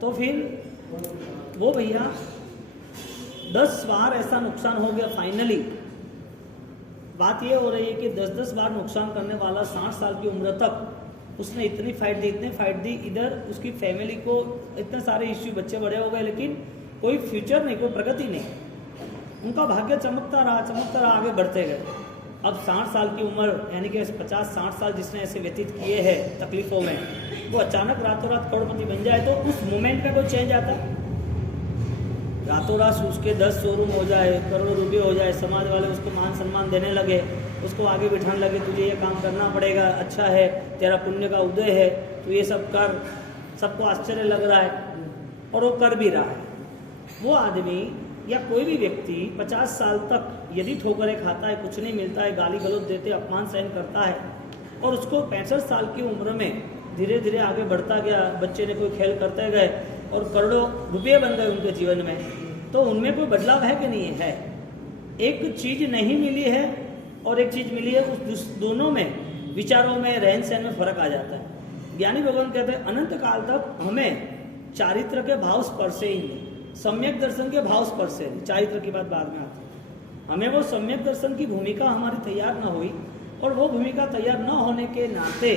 तो फिर वो भैया 10 बार ऐसा नुकसान हो गया। फाइनली बात ये हो रही है कि 10-10 बार नुकसान करने वाला 60 साल की उम्र तक उसने इतनी फाइट दी, इधर उसकी फैमिली को इतने सारे इश्यू, बच्चे बड़े हो गए लेकिन कोई फ्यूचर नहीं, कोई प्रगति नहीं। उनका भाग्य चमकता रहा, आगे बढ़ते गए। अब 60 साल की उम्र यानी कि 50-60 साल जिसने ऐसे व्यतीत किए हैं तकलीफों में, वो अचानक रातों रात करोड़पति बन जाए तो उस मोमेंट में कोई चेंज आता है? रातों रात उसके 10 शोरूम हो जाए, करोड़ों रुपये हो जाए, समाज वाले उसको मान सम्मान देने लगे, उसको आगे बिठाने लगे, तुझे ये काम करना पड़ेगा, अच्छा है, तेरा पुण्य का उदय है, तू ये सब कर, सबको आश्चर्य लग रहा है और वो कर भी रहा है। वो आदमी या कोई भी व्यक्ति 50 साल तक यदि ठोकरें खाता है, कुछ नहीं मिलता है, गाली गलौज देते, अपमान सहन करता है और उसको 65 साल की उम्र में धीरे धीरे आगे बढ़ता गया, बच्चे ने कोई खेल करते गए और करोड़ों रुपये बन गए उनके जीवन में, तो उनमें कोई बदलाव है कि नहीं है? एक चीज नहीं मिली है और एक चीज मिली है, उस दोनों में विचारों में, रहन सहन में फर्क आ जाता है। ज्ञानी भगवान कहते हैं अनंत काल तक हमें चारित्र के भाव स्पर्शे ही नहीं, सम्यक दर्शन के भाव स्पर्शे नहीं, चारित्र की बात बाद में आती है। हमें वो सम्यक दर्शन की भूमिका हमारी तैयार ना हुई और वो भूमिका तैयार न होने के नाते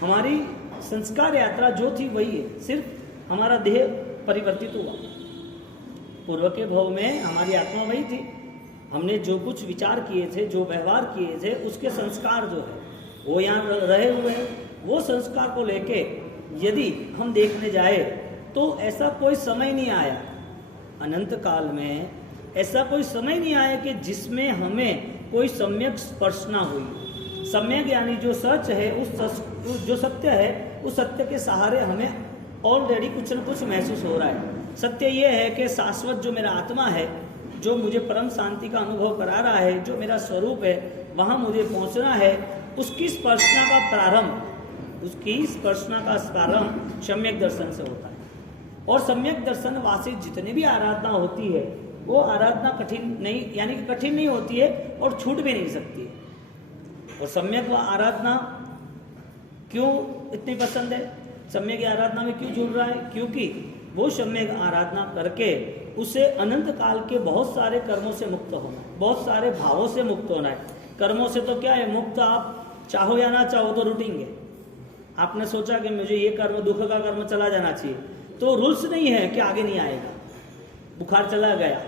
हमारी संस्कार यात्रा जो थी वही है, सिर्फ हमारा देह परिवर्तित हुआ। पूर्व के भाव में हमारी आत्मा वही थी, हमने जो कुछ विचार किए थे, जो व्यवहार किए थे, उसके संस्कार जो है वो यहाँ रहे हुए हैं। वो संस्कार को लेके यदि हम देखने जाए तो ऐसा कोई समय नहीं आया, अनंत काल में ऐसा कोई समय नहीं आया कि जिसमें हमें कोई सम्यक स्पर्श ना हुई। सम्यक यानी जो सच है, जो सत्य है, उस सत्य के सहारे हमें ऑलरेडी कुछ न कुछ महसूस हो रहा है। सत्य ये है कि शाश्वत जो मेरा आत्मा है, जो मुझे परम शांति का अनुभव करा रहा है, जो मेरा स्वरूप है, वहाँ मुझे पहुँचना है। उसकी स्पर्शना का प्रारंभ सम्यक दर्शन से होता है। और सम्यक दर्शन वासित जितने भी आराधना होती है वो आराधना कठिन नहीं, यानी कि कठिन नहीं होती है और छूट भी नहीं सकती है। और सम्यक आराधना क्यों इतनी पसंद है, सम्यक आराधना में क्यों जुड़ रहा है? क्योंकि वो सम्यक आराधना करके उसे अनंत काल के बहुत सारे कर्मों से मुक्त होना है, बहुत सारे भावों से मुक्त होना है। कर्मों से तो क्या है, मुक्त आप चाहो या ना चाहो तो रुटेंगे। आपने सोचा कि मुझे ये कर्म, दुख का कर्म चला जाना चाहिए, तो रूल्स नहीं है कि आगे नहीं आएगा। बुखार चला गया,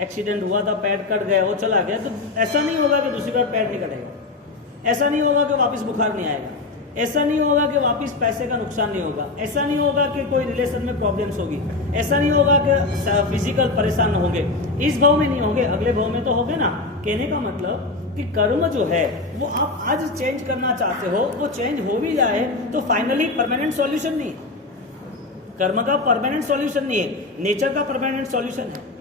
एक्सीडेंट हुआ था, पैर कट गया, वो चला गया, तो ऐसा नहीं होगा कि दूसरी बार पैर नहीं कटेगा, ऐसा नहीं होगा कि वापस बुखार नहीं आएगा, ऐसा नहीं होगा कि वापस पैसे का नुकसान नहीं होगा, ऐसा नहीं होगा कि कोई रिलेशन में प्रॉब्लम्स होगी, ऐसा नहीं होगा कि फिजिकल परेशान होंगे। इस भाव में नहीं होंगे, अगले भाव में तो होंगे ना। कहने का मतलब कि कर्म जो है वो आप आज चेंज करना चाहते हो, वो चेंज हो भी जाए तो फाइनली परमानेंट सॉल्यूशन नहीं है। कर्म का परमानेंट सॉल्यूशन नहीं है, नेचर का परमानेंट सॉल्यूशन है।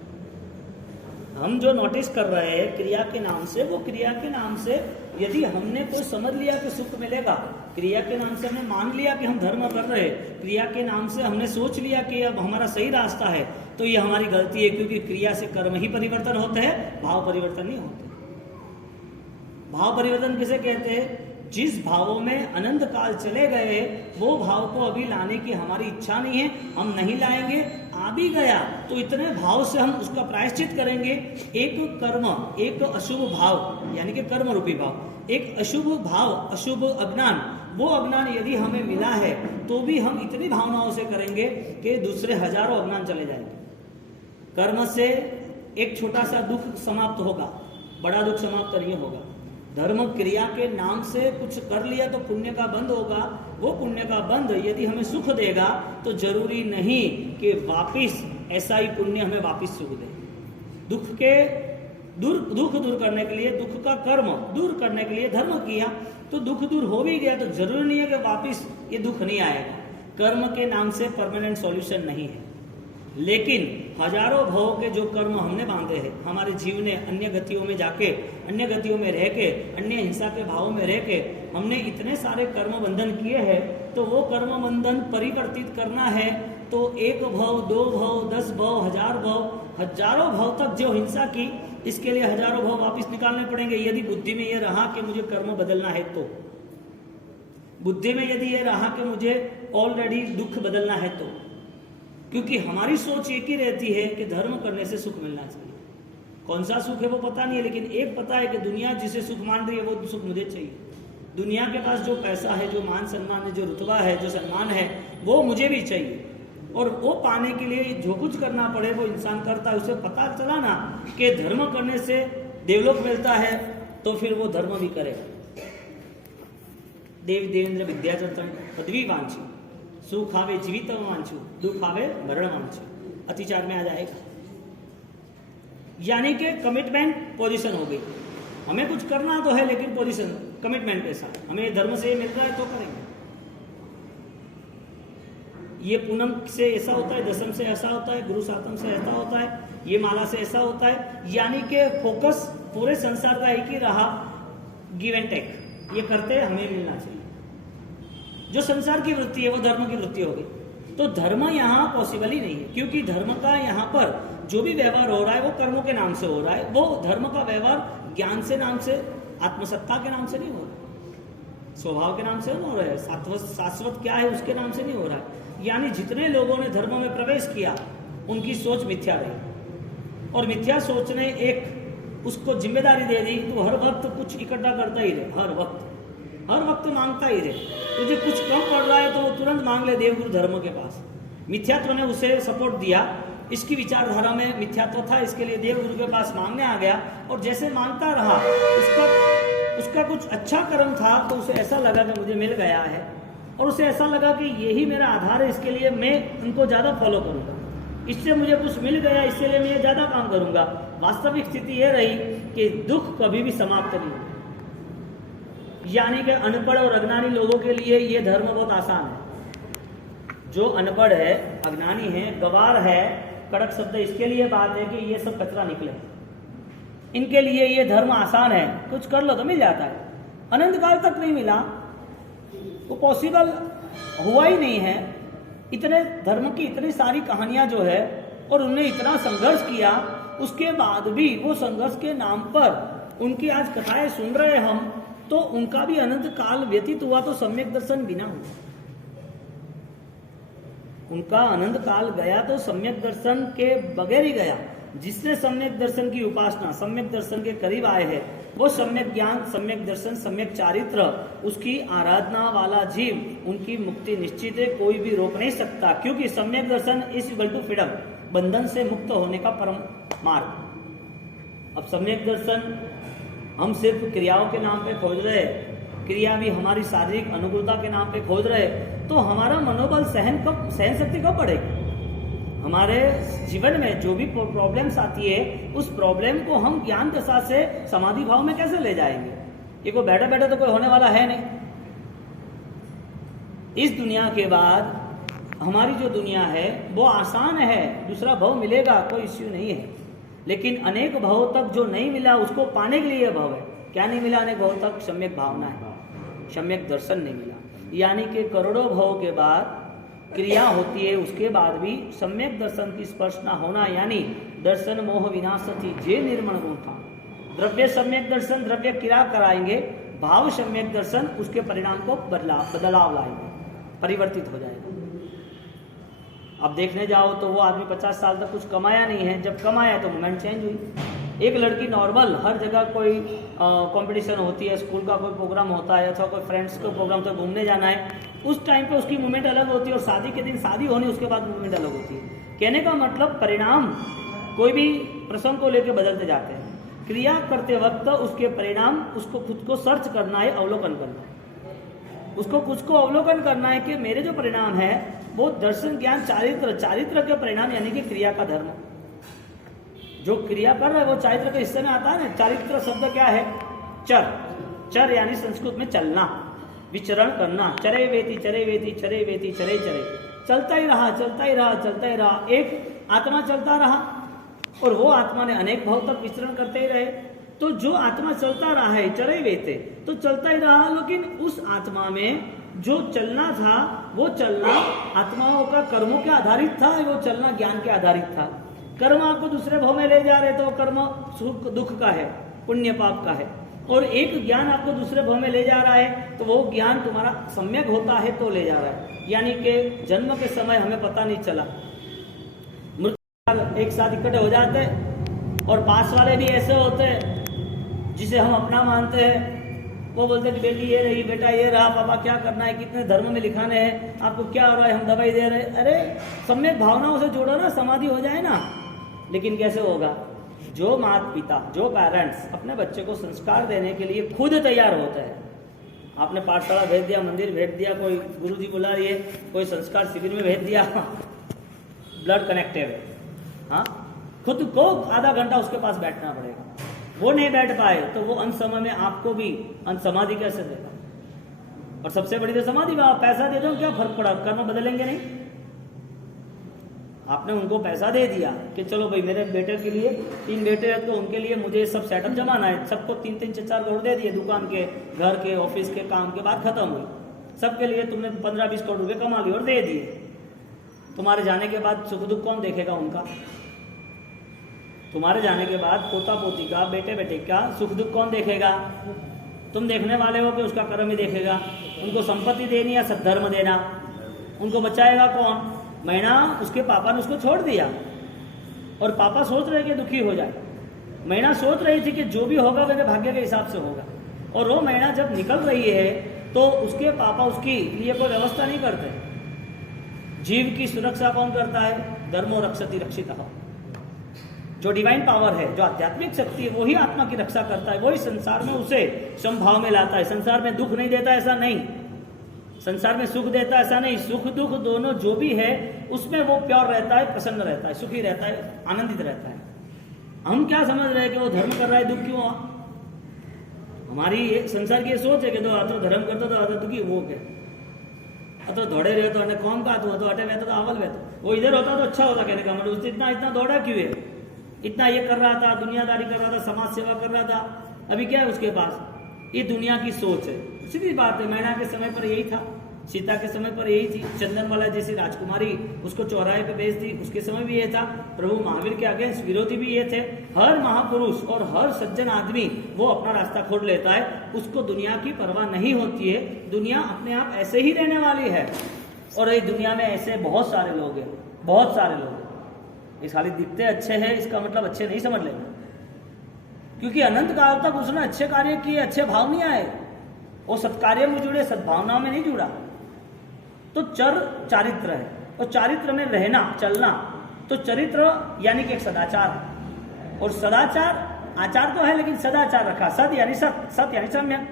हम जो नोटिस कर रहे हैं क्रिया के नाम से, वो क्रिया के नाम से यदि हमने कोई समझ लिया कि सुख मिलेगा, क्रिया के नाम से हमने मान लिया कि हम धर्म कर रहे हैं, क्रिया के नाम से हमने सोच लिया कि अब हमारा सही रास्ता है, तो ये हमारी गलती है। क्योंकि क्रिया से कर्म ही परिवर्तन होते हैं, भाव परिवर्तन नहीं होते। भाव परिवर्तन किसे कहते हैं? जिस भावों में अनंत काल चले गए वो भाव को अभी लाने की हमारी इच्छा नहीं है, हम नहीं लाएंगे। आ भी गया तो इतने भाव से हम उसका प्रायश्चित करेंगे। एक कर्म, एक अशुभ भाव यानी कि कर्म रूपी भाव, एक अशुभ भाव, अशुभ अज्ञान, वो अज्ञान यदि हमें मिला है तो भी हम इतनी भावनाओं से करेंगे कि दूसरे हजारों अज्ञान चले जाएंगे। कर्म से एक छोटा सा दुख समाप्त होगा, बड़ा दुख समाप्त नहीं होगा। धर्म क्रिया के नाम से कुछ कर लिया तो पुण्य का बंध होगा। वो पुण्य का बंध यदि हमें सुख देगा तो जरूरी नहीं कि वापिस ऐसा ही पुण्य हमें वापिस सुख दे। दुख दूर करने के लिए, दुख का कर्म दूर करने के लिए धर्म किया तो दुख दूर हो भी गया, तो जरूरी नहीं है कि वापिस ये दुख नहीं आएगा। कर्म के नाम से परमानेंट सॉल्यूशन नहीं है। लेकिन हजारों भाव के जो कर्म हमने बांधे हैं हमारे जीव ने, अन्य गतियों में जाके, अन्य गतियों में रह के, अन्य हिंसा के भावों में रह के हमने इतने सारे कर्म बंधन किए हैं, तो वो कर्म बंधन परिवर्तित करना है तो 1 भाव, 2 भाव, 10 भाव, 1000 भाव, हजारों भाव तक जो हिंसा की, इसके लिए हजारों भाव वापिस निकालने पड़ेंगे। यदि बुद्धि में ये रहा कि मुझे कर्म बदलना है, तो बुद्धि में यदि ये रहा कि मुझे ऑलरेडी दुख बदलना है, तो क्योंकि हमारी सोच एक ही रहती है कि धर्म करने से सुख मिलना चाहिए। कौन सा सुख है वो पता नहीं है, लेकिन एक पता है कि दुनिया जिसे सुख मान रही है वो सुख मुझे चाहिए। दुनिया के पास जो पैसा है, जो मान सम्मान है, जो रुतबा है, जो सम्मान है, वो मुझे भी चाहिए। और वो पाने के लिए जो कुछ करना पड़े वो इंसान करता है। उसे पता चला ना कि धर्म करने से देवलोक मिलता है, तो फिर वो धर्म भी करेगा। देव देवेंद्र विद्याचंद्र पदवी वांछी, सुख आवे जीवित वांछू, दुख आवे मरण वांछू, अतिचार में आ जाएगा। यानी कि कमिटमेंट पोजीशन हो गई। हमें कुछ करना तो है, लेकिन पोजीशन कमिटमेंट के साथ हमें धर्म से मिल रहा है तो करेंगे। ये पूनम से ऐसा होता है, दशम से ऐसा होता है, गुरु सातम से ऐसा होता है, ये माला से ऐसा होता है। यानी कि फोकस पूरे संसार का एक ही रहा, गिव एंड टेक, ये करते हमें मिलना चाहिए। जो संसार की वृत्ति है वो धर्म की वृत्ति होगी। तो धर्म यहाँ पॉसिबल ही नहीं है, क्योंकि धर्म का यहाँ पर जो भी व्यवहार हो रहा है वो कर्मों के नाम से हो रहा है। वो धर्म का व्यवहार ज्ञान से नाम से, आत्मसत्ता के नाम से नहीं हो रहा, स्वभाव के नाम से हो रहा है, शाश्वत क्या है उसके नाम से नहीं हो रहा है। यानी जितने लोगों ने धर्म में प्रवेश किया उनकी सोच मिथ्या रही, और मिथ्या सोच ने एक उसको जिम्मेदारी दे दी, तो हर वक्त कुछ इकट्ठा करता ही रहे, हर वक्त मांगता ही रहे। तुझे कुछ कम पड़ रहा है तो वो तुरंत मांग ले देवगुरु धर्म के पास। मिथ्यात्व ने उसे सपोर्ट दिया, इसकी विचारधारा में मिथ्यात्व था, इसके लिए देवगुरु के पास मांगने आ गया। और जैसे मांगता रहा, उसका कुछ अच्छा कर्म था तो उसे ऐसा लगा कि मुझे मिल गया है, और उसे ऐसा लगा कि यही मेरा आधार है, इसके लिए मैं उनको ज़्यादा फॉलो करूँगा, इससे मुझे कुछ मिल गया, इसके लिए मैं ज़्यादा काम करूँगा। वास्तविक स्थिति यह रही कि दुख कभी भी समाप्त नहीं होता। यानी कि अनपढ़ और अज्ञानी लोगों के लिए ये धर्म बहुत आसान है। जो अनपढ़ है, अज्ञानी है, गवार है, कड़क शब्द इसके लिए बात है कि ये सब कचरा निकले, इनके लिए ये धर्म आसान है, कुछ कर लो तो मिल जाता है। अनंत काल तक नहीं मिला, वो पॉसिबल हुआ ही नहीं है। इतने धर्म की इतनी सारी कहानियां जो है, और उन्होंने इतना संघर्ष किया, उसके बाद भी वो संघर्ष के नाम पर उनकी आज कथाएं सुन रहे हम, तो उनका भी अनंत काल व्यतीत हुआ तो सम्यक दर्शन बिना हुआ। उनका अनंत काल गया तो सम्यक दर्शन के बगैर ही गया। जिसने सम्यक दर्शन की उपासना, सम्यक दर्शन के करीब आए हैं, वो सम्यक ज्ञान, सम्यक दर्शन, सम्यक चारित्र, उसकी आराधना वाला जीव, उनकी मुक्ति निश्चित है, कोई भी रोक नहीं सकता। क्योंकि सम्यक दर्शन इज इक्वल टू फ्रीडम, बंधन से मुक्त होने का परम मार्ग। अब सम्यक दर्शन हम सिर्फ क्रियाओं के नाम पे खोज रहे, क्रिया भी हमारी शारीरिक अनुकूलता के नाम पे खोज रहे, तो हमारा मनोबल सहन शक्ति कब बढ़ेगी? हमारे जीवन में जो भी प्रॉब्लम्स आती है, उस प्रॉब्लम को हम ज्ञान दशा से समाधि भाव में कैसे ले जाएंगे? ये कोई बैठा बैठा तो कोई होने वाला है नहीं। इस दुनिया के बाद हमारी जो दुनिया है वो आसान है, दूसरा भाव मिलेगा, कोई इश्यू नहीं है। लेकिन अनेक भाव तक जो नहीं मिला उसको पाने के लिए भाव है। क्या नहीं मिला अनेक भाव तक? सम्यक भावना है, सम्यक दर्शन नहीं मिला। यानी कि करोड़ों भाव के बाद क्रिया होती है, उसके बाद भी सम्यक दर्शन की स्पर्श न होना, यानी दर्शन मोह विनाशति जे निर्मण गुण था। द्रव्य सम्यक दर्शन द्रव्य क्रिया कराएंगे, भाव सम्यक दर्शन उसके परिणाम को बदलाव लाएंगे, परिवर्तित हो जाएगा। अब देखने जाओ तो वो आदमी 50 साल तक कुछ कमाया नहीं है, जब कमाया तो मूवमेंट चेंज हुई। एक लड़की नॉर्मल, हर जगह कोई कंपटीशन होती है, स्कूल का कोई प्रोग्राम होता है अथवा कोई फ्रेंड्स का प्रोग्राम तो घूमने जाना है, उस टाइम पे उसकी मूवमेंट अलग होती है, और शादी के दिन शादी होनी, उसके बाद मूवमेंट अलग होती है। कहने का मतलब परिणाम कोई भी प्रसंग को लेकर बदलते जाते हैं। क्रिया करते वक्त उसके परिणाम, उसको खुद को सर्च करना है, अवलोकन करना है, उसको कुछ को अवलोकन करना है कि मेरे जो परिणाम है वो दर्शन ज्ञान चारित्र के परिणाम, यानी कि क्रिया का धर्म। जो क्रिया कर रहा है वो चारित्र के हिस्से में आता है ना। चारित्र शब्द क्या है? चर यानी संस्कृत में चलना, विचरण करना। चरे वेति चरे वेति चरे वेति चरे चरे, चलता ही रहा। एक आत्मा चलता रहा और वो आत्मा ने अनेक भाव तक विचरण करते ही रहे। तो जो आत्मा चलता रहा है, चरे वेते, तो चलता ही रहा, लेकिन उस आत्मा में जो चलना था वो चलना आत्माओं का कर्मों के आधारित था, वो चलना ज्ञान के आधारित था। कर्म आपको दूसरे भाव में ले जा रहे तो कर्म सुख दुख का है, पुण्य पाप का है, और एक ज्ञान आपको दूसरे भाव में ले जा रहा है तो वो ज्ञान तुम्हारा सम्यक होता है तो ले जा रहा है। यानी कि जन्म के समय हमें पता नहीं चला एक साथ इकट्ठे हो जाते हैं, और पास वाले भी ऐसे होते हैं जिसे हम अपना मानते हैं। वो बोलते हैं कि बेटी ये रही, बेटा ये रहा, पापा क्या करना है, कितने धर्म में लिखाने हैं, आपको क्या हो रहा है, हम दवाई दे रहे हैं। अरे सम्यक भावनाओं से जोड़ो ना, समाधि हो जाए ना। लेकिन कैसे होगा? जो माता पिता, जो पेरेंट्स अपने बच्चे को संस्कार देने के लिए खुद तैयार होते हैं। आपने पाठशाला भेज दिया, मंदिर भेज दिया, कोई गुरुजी बुला रही है, कोई संस्कार शिविर में भेज दिया, ब्लड कनेक्टेड है, हाँ, खुद को आधा घंटा उसके पास बैठना पड़ेगा। वो नहीं बैठ पाए तो वो अंत समय में आपको भी अंत समाधि कैसे देगा? और सबसे बड़ी तो समाधि में आप पैसा दे दो, क्या फर्क पड़ा, कर्म बदलेंगे नहीं। आपने उनको पैसा दे दिया कि चलो भाई मेरे बेटे के लिए 3 बेटे हैं तो उनके लिए मुझे सब सेटअप जमाना है, सबको 3-3, 4-4 करोड़ दे दिए, दुकान के, घर के, ऑफिस के काम के बाद खत्म हुई। सबके लिए तुमने 15-20 करोड़ रुपए कमा लिए और दे दिए। तुम्हारे जाने के बाद सुख दुख कौन देखेगा उनका? तुम्हारे जाने के बाद पोता पोती का, बेटे बेटे का सुख दुख कौन देखेगा? तुम देखने वाले हो कि उसका कर्म ही देखेगा। उनको संपत्ति देनी या सद्धर्म देना, उनको बचाएगा कौन? मैना उसके पापा ने उसको छोड़ दिया और पापा सोच रहे कि दुखी हो जाए। मैना सोच रही थी कि जो भी होगा मेरे भाग्य के हिसाब से होगा, और वो मैना जब निकल रही है तो उसके पापा उसकी लिए कोई व्यवस्था नहीं करते। जीव की सुरक्षा कौन करता है? धर्मो रक्षति रक्षितः। जो डिवाइन पावर है, जो आध्यात्मिक शक्ति है, वही आत्मा की रक्षा करता है, वही संसार में उसे समभाव में लाता है। संसार में दुख नहीं देता ऐसा नहीं, संसार में सुख देता ऐसा नहीं। सुख दुख दोनों जो भी है उसमें वो प्योर रहता है, प्रसन्न रहता है, सुखी रहता है, आनंदित रहता है। हम क्या समझ रहे हैं कि वो धर्म कर रहा है, दुख क्यों? हमारी संसार की ये सोच है कि दो हाथों धर्म करता तो आदत दुखी वो क्या तो दौड़े रहे तो अने कौन का तो अटे रहता तो आवल रहता, वो इधर होता तो अच्छा होता। कहने का मतलब उससे इतना दौड़ा क्यों है? इतना ये कर रहा था, दुनियादारी कर रहा था, समाज सेवा कर रहा था, अभी क्या है उसके पास? ये दुनिया की सोच है। सीधी बात है, मैना के समय पर यही था, सीता के समय पर यही थी, चंदनवाला जैसी राजकुमारी उसको चौराहे पे भेज दी, उसके समय भी ये था। प्रभु महावीर के अगेंस्ट विरोधी भी ये थे। हर महापुरुष और हर सज्जन आदमी वो अपना रास्ता खोल लेता है, उसको दुनिया की परवाह नहीं होती है। दुनिया अपने आप ऐसे ही रहने वाली है, और ये दुनिया में ऐसे बहुत सारे लोग हैं, बहुत सारे लोग। इस खाली दिखते अच्छे हैं इसका मतलब अच्छे नहीं समझ लेना, क्योंकि अनंत काल तक उसने अच्छे कार्य किए, अच्छे भाव नहीं आए, वो सत्कार्य में जुड़े, सद्भावना में नहीं जुड़ा। तो चर चारित्र है, और चारित्र में रहना, चलना। तो चरित्र यानी कि एक सदाचार है, और सदाचार आचार तो है लेकिन सदाचार रखा, सद यानी सत, सत यानी सम्यक।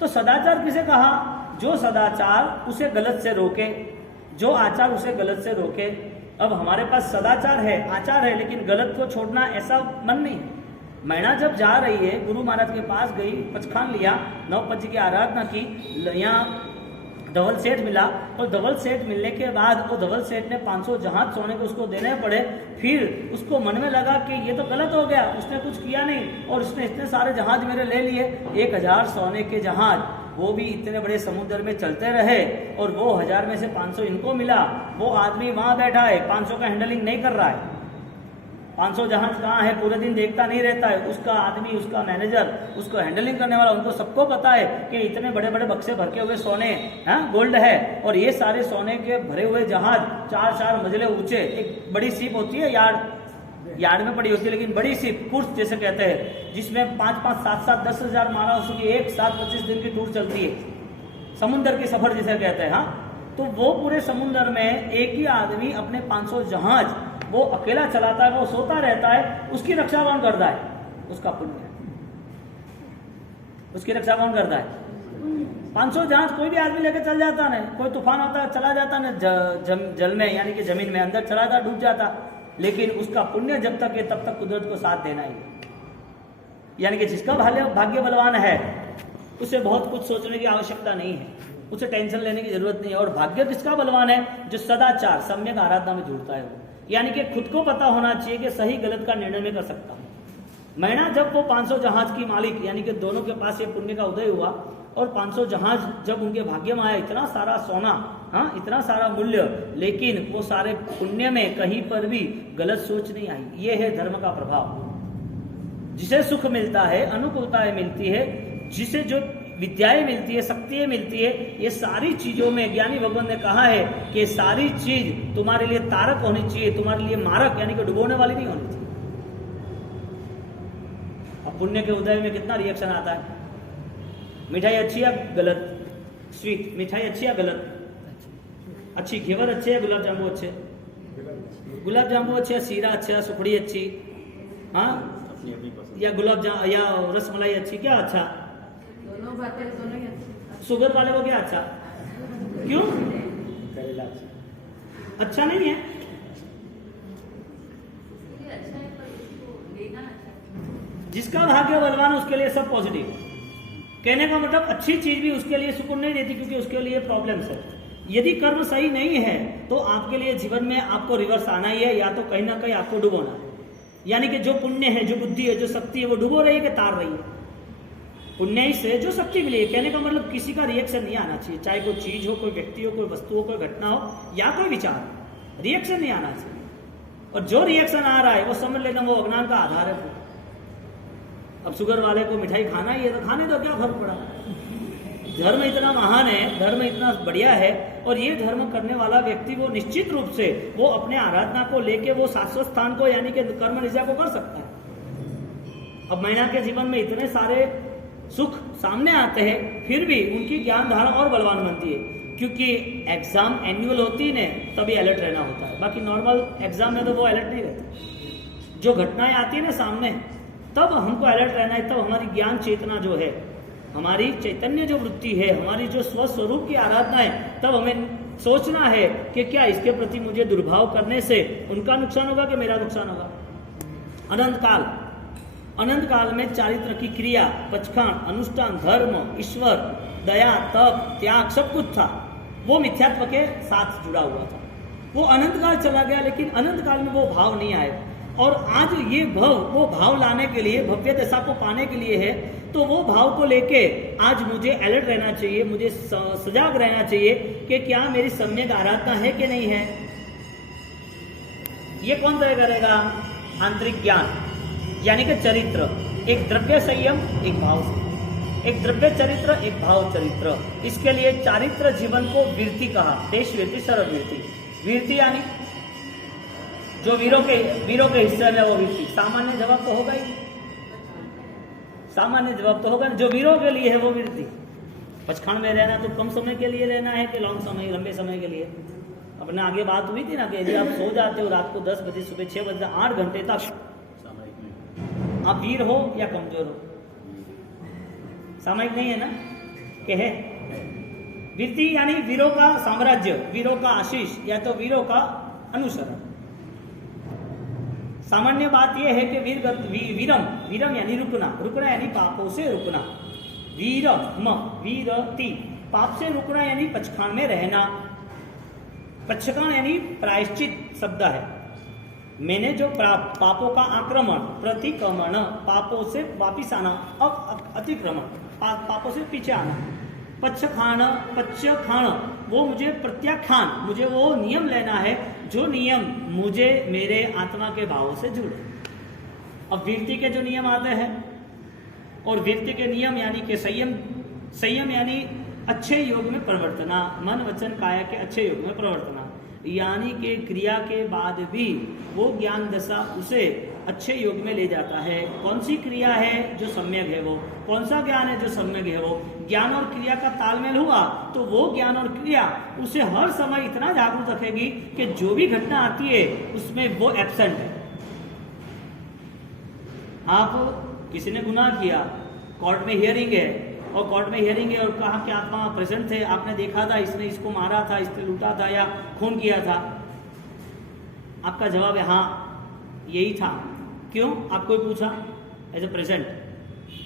तो सदाचार किसे कहा? जो सदाचार उसे गलत से रोके, जो आचार उसे गलत से रोके। अब हमारे पास सदाचार है, आचार है, लेकिन गलत को छोड़ना ऐसा मन नहीं। मैना जब जा रही है, गुरु महाराज के पास गई, पचखान लिया, नवपंच की आराधना की, यहाँ धवल सेठ मिला, और धवल सेठ मिलने के बाद वो धवल सेठ ने 500 जहाज सोने के उसको देने पड़े। फिर उसको मन में लगा कि ये तो गलत हो गया, उसने कुछ किया नहीं और उसने इतने सारे जहाज मेरे ले लिए। 1000 सोने के जहाज, वो भी इतने बड़े समुद्र में चलते रहे, और वो 1000 में से 500 इनको मिला। वो आदमी वहां बैठा है, 500 का हैंडलिंग नहीं कर रहा है। 500 जहाज कहाँ है पूरे दिन देखता नहीं रहता है, उसका आदमी, उसका मैनेजर, उसको हैंडलिंग करने वाला, उनको सबको पता है कि इतने बड़े बड़े बक्से भर के हुए सोने, गोल्ड है, और ये सारे सोने के भरे हुए जहाज 4-4 मंजिले ऊंचे। एक बड़ी शिप होती है, यार्ड में पड़ी होती है, लेकिन बड़ी शिप, कुर्स जैसे कहते हैं, जिसमें 5-5, 7-7, 10,000 मानव की एक साथ 25 दिन की टूर चलती है, समुद्र के सफर जिसे कहते हैं। तो वो पूरे समुद्र में एक ही आदमी अपने 500 जहाज वो अकेला चलाता है, वो सोता रहता है, उसकी रक्षा कौन करता है? उसका पुण्य। उसकी रक्षा कौन करता है? 500 जहाज कोई भी आदमी लेकर चल जाता ना, कोई तूफान आता चला जाता ना, जल में यानी कि जमीन में अंदर चला जाता, डूब जाता, लेकिन उसका पुण्य जब तक है तब तक कुदरत को साथ देना ही। यानी कि जिसका भाग्य बलवान है उसे बहुत कुछ सोचने की आवश्यकता नहीं है, उसे टेंशन लेने की जरूरत नहीं है। और भाग्य किसका बलवान है? जो सदाचार, सम्यक आराधना में जुड़ता है वो, यानी कि खुद को पता होना चाहिए कि सही गलत का निर्णय में कर सकता हूं। मैना जब वो 500 जहाज की मालिक, यानी कि दोनों के पास ये पुण्य का उदय हुआ, और 500 जहाज जब उनके भाग्य में आया, इतना सारा सोना, इतना सारा मूल्य, लेकिन वो सारे पुण्य में कहीं पर भी गलत सोच नहीं आई। ये है धर्म का प्रभाव। जिसे सुख मिलता है, अनुकूलताएं मिलती है, जिसे जो विद्याएं मिलती है, शक्तियां मिलती है, ये सारी चीजों में ज्ञानी भगवान ने कहा है कि ये सारी चीज तुम्हारे लिए तारक होनी चाहिए, तुम्हारे लिए मारक यानी कि डुबोने वाली नहीं होनी चाहिए। अब पुण्य के उदय में कितना रिएक्शन आता है, मिठाई अच्छी या गलत, स्वीट मिठाई अच्छी या गलत, अच्छी, घेवर अच्छे या गुलाब जामुन अच्छे, गुलाब जामुन अच्छे, सीरा अच्छा, सुखड़ी अच्छी, हाँ, या गुलाब जामुन या रसमलाई अच्छी, क्या अच्छा, दोनों बातें दोनों ही अच्छी। शुगर वाले को क्या अच्छा, क्यों, अच्छा नहीं है, जिसका भाग्य बलवान उसके लिए सब पॉजिटिव। कहने का मतलब अच्छी चीज भी उसके लिए सुकून नहीं देती, क्योंकि उसके लिए प्रॉब्लम्स है। यदि कर्म सही नहीं है तो आपके लिए जीवन में आपको रिवर्स आना ही है, या तो कहीं ना कहीं आपको डुबोना है। यानी कि जो पुण्य है, जो बुद्धि है, जो शक्ति है, वो डुबो रही है कि तार रही है। पुण्य ही से जो शक्ति मिली है, कहने का मतलब किसी का रिएक्शन नहीं आना चाहिए, चाहे कोई चीज हो, कोई व्यक्ति हो, कोई वस्तु हो, कोई घटना हो या कोई विचार, रिएक्शन नहीं आना चाहिए। और जो रिएक्शन आ रहा है वो समझ लेना वो अज्ञान का आधार है। अब शुगर वाले को मिठाई खाना ही है तो खाने दो, क्या फर्क पड़ा। धर्म इतना महान है, धर्म इतना बढ़िया है, और ये धर्म करने वाला व्यक्ति वो निश्चित रूप से वो अपने आराधना को लेके वो शाश्वत स्थान को यानी कि कर्म निजा को कर सकता है। अब महिला के जीवन में इतने सारे सुख सामने आते हैं, फिर भी उनकी ज्ञान धारा और बलवान बनती है, क्योंकि एग्जाम एनुअल होती है ना तभी अलर्ट रहना होता है, बाकी नॉर्मल एग्जाम में तो वो अलर्ट नहीं रहते। जो घटनाएं आती है ना सामने, तब हमको अलर्ट रहना है, तब हमारी ज्ञान चेतना जो है, हमारी चैतन्य जो वृत्ति है, हमारी जो स्वस्वरूप की आराधना है, तब हमें सोचना है कि क्या इसके प्रति मुझे दुर्भाव करने से उनका नुकसान होगा कि मेरा नुकसान होगा। अनंत काल में चारित्र की क्रिया, पचखान, अनुष्ठान, धर्म, ईश्वर, दया, तप, त्याग सब कुछ था, वो मिथ्यात्व के साथ जुड़ा हुआ था। वो अनंत काल चला गया, लेकिन अनंत काल में वो भाव नहीं आए। और आज ये वो भाव लाने के लिए, भव्य दशा को पाने के लिए है, तो वो भाव को लेके आज मुझे अलर्ट रहना चाहिए, मुझे सजाग रहना चाहिए कि क्या मेरी सम्यक आराधना है कि नहीं है। ये कौन तय करेगा? आंतरिक ज्ञान यानी कि चरित्र, एक द्रव्य संयम, एक भाव संयम, एक द्रव्य चरित्र, एक भाव चरित्र। इसके लिए चारित्र जीवन को वीरति कहा, देश वीरति, सर्व वीरति। वीरति यानी जो वीरों के हिस्से में वो वीरति। सामान्य जवाब तो होगा ही, सामान्य जवाब तो होगा, जो वीरों के लिए है वो वीरति। पचखंड में रहना तो कम समय के लिए रहना है कि लंबे समय के लिए? अपने आगे बात हुई थी ना कि यदि आप सो जाते हो रात को 10 बजे, सुबह 6 बजे, 8 घंटे तक, आप वीर हो या कमजोर हो? सामयिक नहीं है ना, कि है। वीरति यानी वीरों का साम्राज्य, वीरों का आशीष, या तो वीरों का अनुसरण। सामान्य बात यह है कि वीरम यानी रुकना यानी पापों से रुकना। वीरति, पाप से रुकना यानी पचखान में रहना। पचखान यानी प्रायश्चित शब्द है। मैंने जो पापों का आक्रमण, प्रतिक्रमण, पापों से वापिस आना, अतिक्रमण, पापों से पीछे आना। पचखान वो मुझे प्रत्याख्यान, मुझे वो नियम लेना है जो नियम मुझे मेरे आत्मा के भावों से जुड़े। अब वीरति के जो नियम आते हैं, और वीरति के नियम यानी कि संयम यानी अच्छे योग में परिवर्तना, मन वचन काया के अच्छे योग में परिवर्तना, यानी कि क्रिया के बाद भी वो ज्ञान दशा उसे अच्छे योग में ले जाता है। कौन सी क्रिया है जो सम्यक है, वो कौन सा ज्ञान है जो सम्यक है, वो ज्ञान और क्रिया का तालमेल हुआ तो वो ज्ञान और क्रिया उसे हर समय इतना जागरूक रखेगी कि जो भी घटना आती है उसमें वो एब्सेंट है। आप किसी ने गुनाह किया, कोर्ट में हियरिंग है, और कोर्ट में हियरिंग है और कहा कि आत्मा प्रेजेंट थे, आपने देखा था इसने इसको मारा था, इसने लूटा था या खून किया था। आपका जवाब है हाँ यही था। क्यों? आपको पूछा एज ए प्रेजेंट,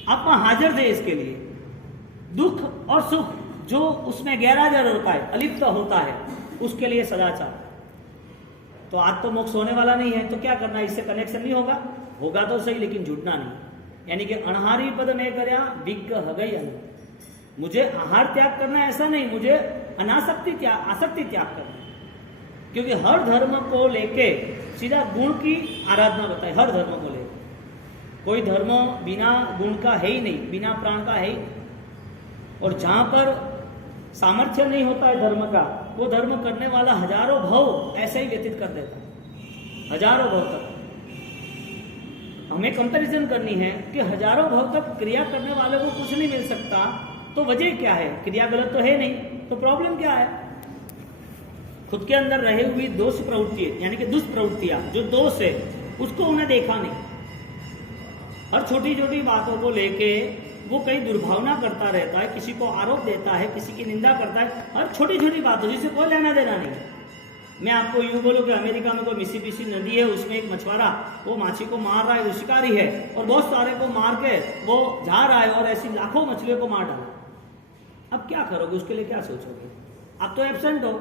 आप वहां हाजिर थे इसके लिए। दुख और सुख जो उसमें गैरहाजिर होता है, अलिप्त होता है, उसके लिए सदाचार। तो आज तो मोक्ष होने वाला नहीं है, तो क्या करना, इससे कनेक्शन नहीं होगा? होगा तो सही, लेकिन जुटना नहीं। यानी कि अनहारी पद में करया विज्ञ हगई अन। मुझे आहार त्याग करना ऐसा नहीं, मुझे आसक्ति त्याग करना। क्योंकि हर धर्म को लेके सीधा गुण की आराधना बताए, हर धर्म को लेके। कोई धर्म बिना गुण का है ही नहीं, बिना प्राण का है ही। और जहां पर सामर्थ्य नहीं होता है धर्म का, वो धर्म करने वाला हजारों भव ऐसे ही व्यतीत कर देता है, हजारों भव तक। हमें कंपैरिजन करनी है कि हजारों भव तक क्रिया करने वाले को कुछ नहीं मिल सकता, तो वजह क्या है? क्रिया गलत तो है नहीं, तो प्रॉब्लम क्या है? खुद के अंदर रहे हुई दोष प्रवृत्ति यानी कि दुष्प्रवृत्तियां, जो दोष है उसको उन्हें देखा नहीं। हर छोटी छोटी बातों को लेके वो कई दुर्भावना करता रहता है, किसी को आरोप देता है, किसी की निंदा करता है, हर छोटी छोटी बातों जिससे कोई लेना देना नहीं है। मैं आपको यूं बोलूं कि अमेरिका में कोई मिसिसिपी नदी है, उसमें एक मछुआरा वो माछी को मार रहा है, वो शिकारी है और बहुत सारे को मार के वो जा रहा है और ऐसी लाखों मछलियों को मार डाला। अब क्या करोगे? उसके लिए क्या सोचोगे? आप तो एब्सेंट हो,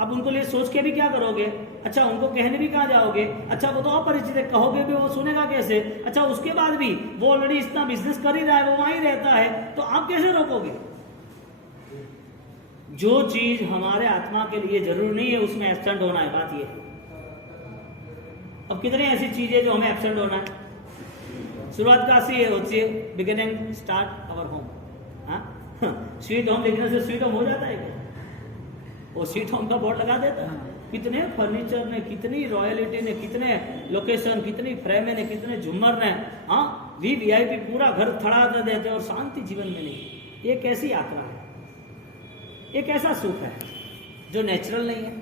अब उनको लिए सोच के भी क्या करोगे? अच्छा, उनको कहने भी कहाँ जाओगे? अच्छा, वो तो अपरिचित है, कहोगे भी वो सुनेगा कैसे? अच्छा, उसके बाद भी वो ऑलरेडी इतना बिजनेस कर ही रहा है, वो वहीं रहता है, तो आप कैसे रोकोगे? जो चीज हमारे आत्मा के लिए जरूरी नहीं है उसमें एब्सेंट होना है, बात ये है। अब कितनी ऐसी चीजें जो हमें एब्सेंट होना है। शुरुआत काशी होती है, beginning start our home. Sweet home लिखने से स्वीट होम हो जाता है क्या? वो स्वीट होम का बोर्ड लगा देता है। कितने फर्नीचर ने, कितनी रॉयलिटी ने, कितने लोकेशन, कितनी फ्रेम ने, कितने झूमर ने, हाँ VIP पूरा घर खड़ा कर देते और शांति जीवन में नहीं। ये कैसी यात्रा है? एक ऐसा सुख है जो नेचुरल नहीं है।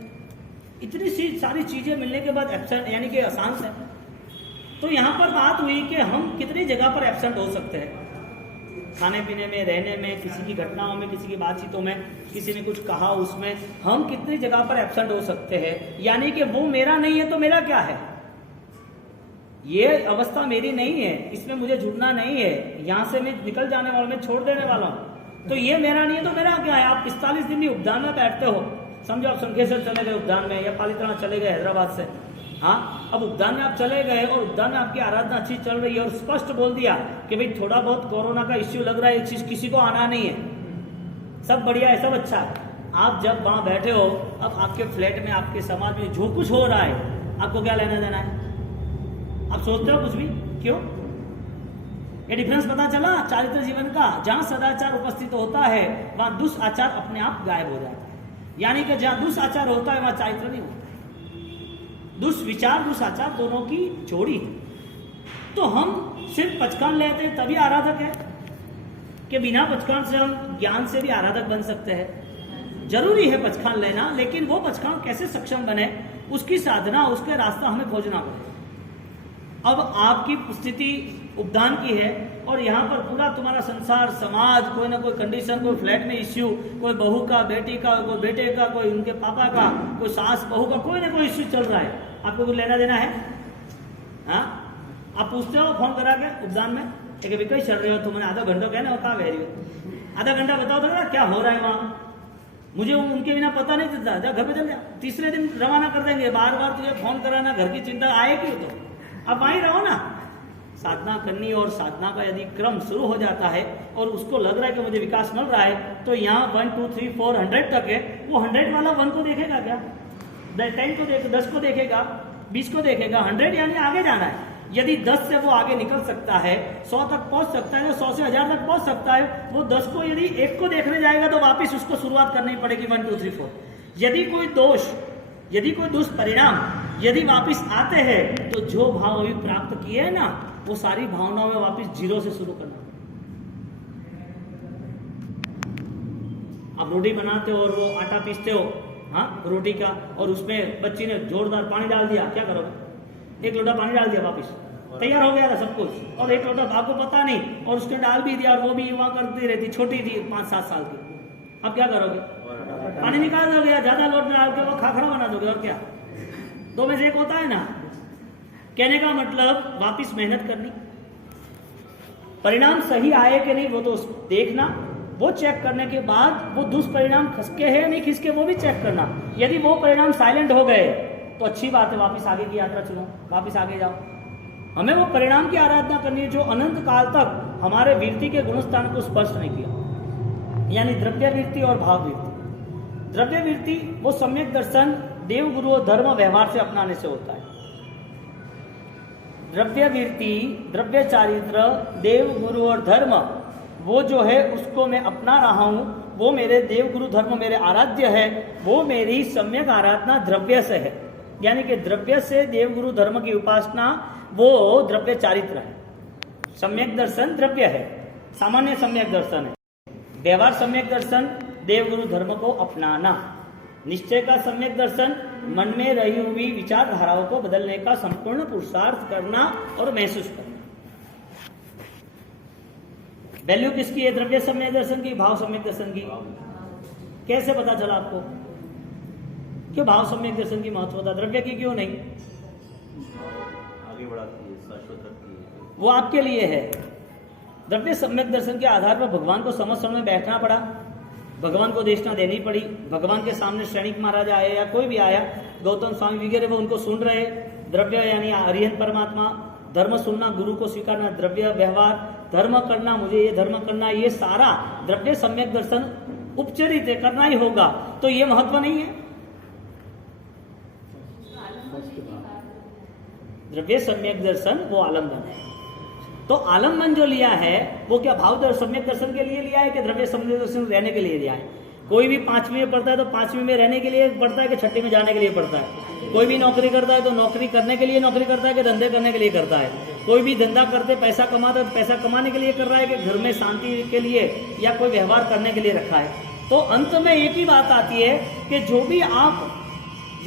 इतनी सी सारी चीजें मिलने के बाद एब्सेंट यानी कि अशांत है। तो यहाँ पर बात हुई कि हम कितनी जगह पर एब्सेंट हो सकते हैं, खाने पीने में, रहने में, किसी की घटनाओं में, किसी की बातचीतों में, किसी ने कुछ कहा उसमें, हम कितनी जगह पर एब्सेंट हो सकते हैं। यानी कि वो मेरा नहीं है तो मेरा क्या है? ये अवस्था मेरी नहीं है, इसमें मुझे जुड़ना नहीं है, यहाँ से मैं निकल जाने वाला, मैं छोड़ देने वाला हूँ, तो ये मेरा नहीं है तो मेरा क्या है? आप 45 दिन भी उद्यान में बैठते हो, समझो आप संकेश्वर चले गए उद्यान में या पालिताना चले गए हैदराबाद से, हाँ अब उद्यान में आप चले गए और उद्यान में आपकी आराधना अच्छी चल रही है और स्पष्ट बोल दिया कि भाई थोड़ा बहुत कोरोना का इश्यू लग रहा है, ये चीज किसी को आना नहीं है, सब बढ़िया है, सब अच्छा है। आप जब वहां बैठे हो, अब आपके फ्लैट में, आपके समाज में जो कुछ हो रहा है, आपको क्या लेना देना है? आप सोचते हो कुछ भी? क्यों? ये डिफरेंस पता चला चारित्र जीवन का। जहां सदाचार उपस्थित होता है वहां दुष्आचार अपने आप गायब हो जाता है। यानी कि जहां दुष्आचार होता है वहां चारित्र नहीं होता है। दुष्विचार दुष्आचार दोनों की जोड़ी है। तो हम सिर्फ पचकान लेते हैं तभी आराधक है कि बिना पचकान से हम ज्ञान से भी आराधक बन सकते हैं? जरूरी है पचकान लेना, लेकिन वो पचकान कैसे सक्षम बने, उसकी साधना, उसके रास्ता हमें खोजना पड़ेगा। अब आपकी स्थिति उपदान की है और यहाँ पर पूरा तुम्हारा संसार, समाज, कोई ना कोई कंडीशन, कोई फ्लैट में इश्यू, कोई बहू का, बेटी का, कोई बेटे का, कोई उनके पापा का, कोई सास बहू का, कोई ना कोई इश्यू चल रहा है। आपको कुछ लेना देना है? हाँ, आप पूछते हो फोन करा के उपदान में कि भाई कहीं चल रहे हो, तो मैंने आधा घंटा कहना कहाँ गह रही हो, आधा घंटा बताओ तो ना क्या हो रहा है वहाँ, मुझे उनके बिना पता नहीं चलता, जा घर पे चल जा। तीसरे दिन रवाना कर देंगे, बार बार तुझे फोन कराना, घर की चिंता आएगी, तो अब वहीं रहो ना। साधना करनी और साधना का यदि क्रम शुरू हो जाता है और उसको लग रहा है कि मुझे विकास मिल रहा है, तो यहाँ 1 2 3 4 100 तक है, वो 100 वाला 1 को देखेगा क्या? 10 को देखेगा, 10 को देखेगा, 20 को देखेगा, 100 यानी आगे जाना है। यदि 10 से वो आगे निकल सकता है, 100 तक पहुंच सकता है, 100 से 1000 तक पहुंच सकता है, वो 10 को यदि 1 को देखने जाएगा तो वापिस उसको शुरुआत करनी पड़ेगी 1 2 3 4। यदि कोई दोष, यदि कोई दुष्परिणाम यदि वापिस आते हैं, तो जो भाव अभी प्राप्त किए हैं ना, वो सारी भावनाओं में वापिस 0 से शुरू करना। आप रोटी बनाते हो और वो आटा पीसते हो, हाँ रोटी का, और उसमें बच्ची ने जोरदार पानी डाल दिया, क्या करोगे? 1 लोटा पानी डाल दिया, वापिस तैयार हो गया था सब कुछ, और 1 लोटा आपको पता नहीं, और उसने डाल भी दिया, और वो भी युवा करती रहती, छोटी थी 5-7 साल की। अब क्या करोगे? पानी निकाल दोगे या ज्यादा लोट डाल के वो खाखरा बना दोगे, और क्या? 2 में से 1 होता है ना। कहने का मतलब वापिस मेहनत करनी, परिणाम सही आए कि नहीं वो तो देखना, वो चेक करने के बाद वो दुष्परिणाम खिसके हैं नहीं खिसके वो भी चेक करना। यदि वो परिणाम साइलेंट हो गए तो अच्छी बात है, वापिस आगे की यात्रा चुनो, वापिस आगे जाओ। हमें वो परिणाम की आराधना करनी है जो अनंत काल तक हमारे वृत्ति के गुणस्थान को स्पष्ट नहीं किया, यानी द्रव्य वृत्ति और भाव वृत्ति। द्रव्य वृत्ति वो सम्यक दर्शन देव गुरु और धर्म व्यवहार से अपनाने से होता है। द्रव्य वृत्ति, द्रव्य चारित्र, देव गुरु और धर्म वो जो है उसको मैं अपना रहा हूं, वो मेरे देव गुरु धर्म मेरे आराध्य है, वो मेरी सम्यक आराधना द्रव्य से है। यानी कि द्रव्य से देव गुरु धर्म की उपासना वो द्रव्य चारित्र है। सम्यक दर्शन द्रव्य है, सामान्य सम्यक दर्शन है। व्यवहार सम्यक दर्शन देव गुरु धर्म को अपनाना। निश्चय का सम्यक दर्शन मन में रही हुई विचारधाराओं को बदलने का संपूर्ण पुरुषार्थ करना और महसूस करना। वैल्यू किसकी है? द्रव्य सम्यक दर्शन की, भाव सम्यक दर्शन की? कैसे पता चला आपको क्यों भाव सम्यक दर्शन की महत्वता, द्रव्य की क्यों नहीं? आगे बढ़ाती है, शाश्वत रखती है, वो आपके लिए है। द्रव्य सम्यक दर्शन के आधार पर भगवान को समझ में बैठना पड़ा, भगवान को देशना देनी पड़ी। भगवान के सामने श्रेणिक महाराज आए या कोई भी आया, गौतम स्वामी वगैरह, वो उनको सुन रहे। द्रव्य यानी अरिहंत परमात्मा, धर्म सुनना, गुरु को स्वीकारना, द्रव्य व्यवहार, धर्म करना, मुझे ये धर्म करना, ये सारा द्रव्य सम्यक दर्शन उपचरित है, करना ही होगा। तो ये महत्व नहीं है? द्रव्य सम्यक दर्शन वो आलम्बन है। तो आलम्बन जो लिया है वो क्या भाव सम्यक दर्शन के लिए लिया है कि द्रव्य सम्यक दर्शन रहने के लिए लिया है? कोई भी 5वीं में पढ़ता है तो 5वीं में रहने के लिए पढ़ता है कि 6ठी में जाने के लिए पढ़ता है? कोई भी नौकरी करता है तो नौकरी करने के लिए नौकरी करता है कि धंधे करने के लिए करता है? कोई भी धंधा करते पैसा कमाता है तो पैसा कमाने के लिए कर रहा है कि घर में शांति के लिए या कोई व्यवहार करने के लिए रखा है? तो अंत में एक ही बात आती है कि जो भी आप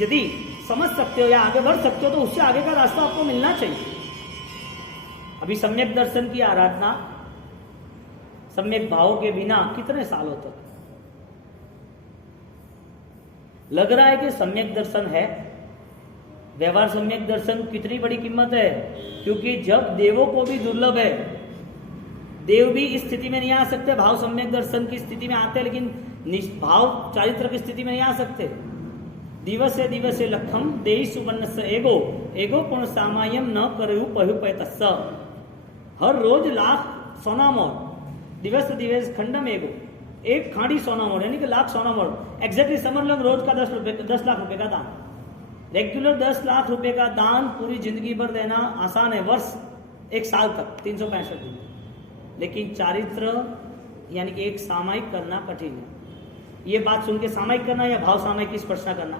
यदि समझ सकते हो या आगे बढ़ सकते हो तो उससे आगे का रास्ता आपको मिलना चाहिए। अभी सम्यक दर्शन की आराधना सम्यक भाव के बिना कितने सालों तक? लग रहा है कि सम्यक दर्शन है, व्यवहार सम्यक दर्शन कितनी बड़ी कीमत है, क्योंकि जब देवों को भी दुर्लभ है, देव भी इस स्थिति में नहीं आ सकते, भाव सम्यक दर्शन की स्थिति में आते हैं, लेकिन भाव चारित्र की स्थिति में नहीं आ सकते। दिवसे दिवसे लखम देहि सुवर्ण एगो एगो पूर्ण सामायम न करु पहुपैतस्स। हर रोज लाख सोना मोर, दिवस दिवस खंडम एगो, एक खाड़ी सोना मोर यानी कि लाख सोना मोर। एग्जैक्टली समझ लो रोज का 10 लाख रुपए का दान, रेगुलर 10 लाख रुपए का दान पूरी जिंदगी भर देना आसान है, वर्ष 1 साल तक 365 दिन। लेकिन चारित्र यानी कि एक सामायिक करना कठिन है। ये बात सुन के सामायिक करना या भाव सामायिक की स्पर्शा करना,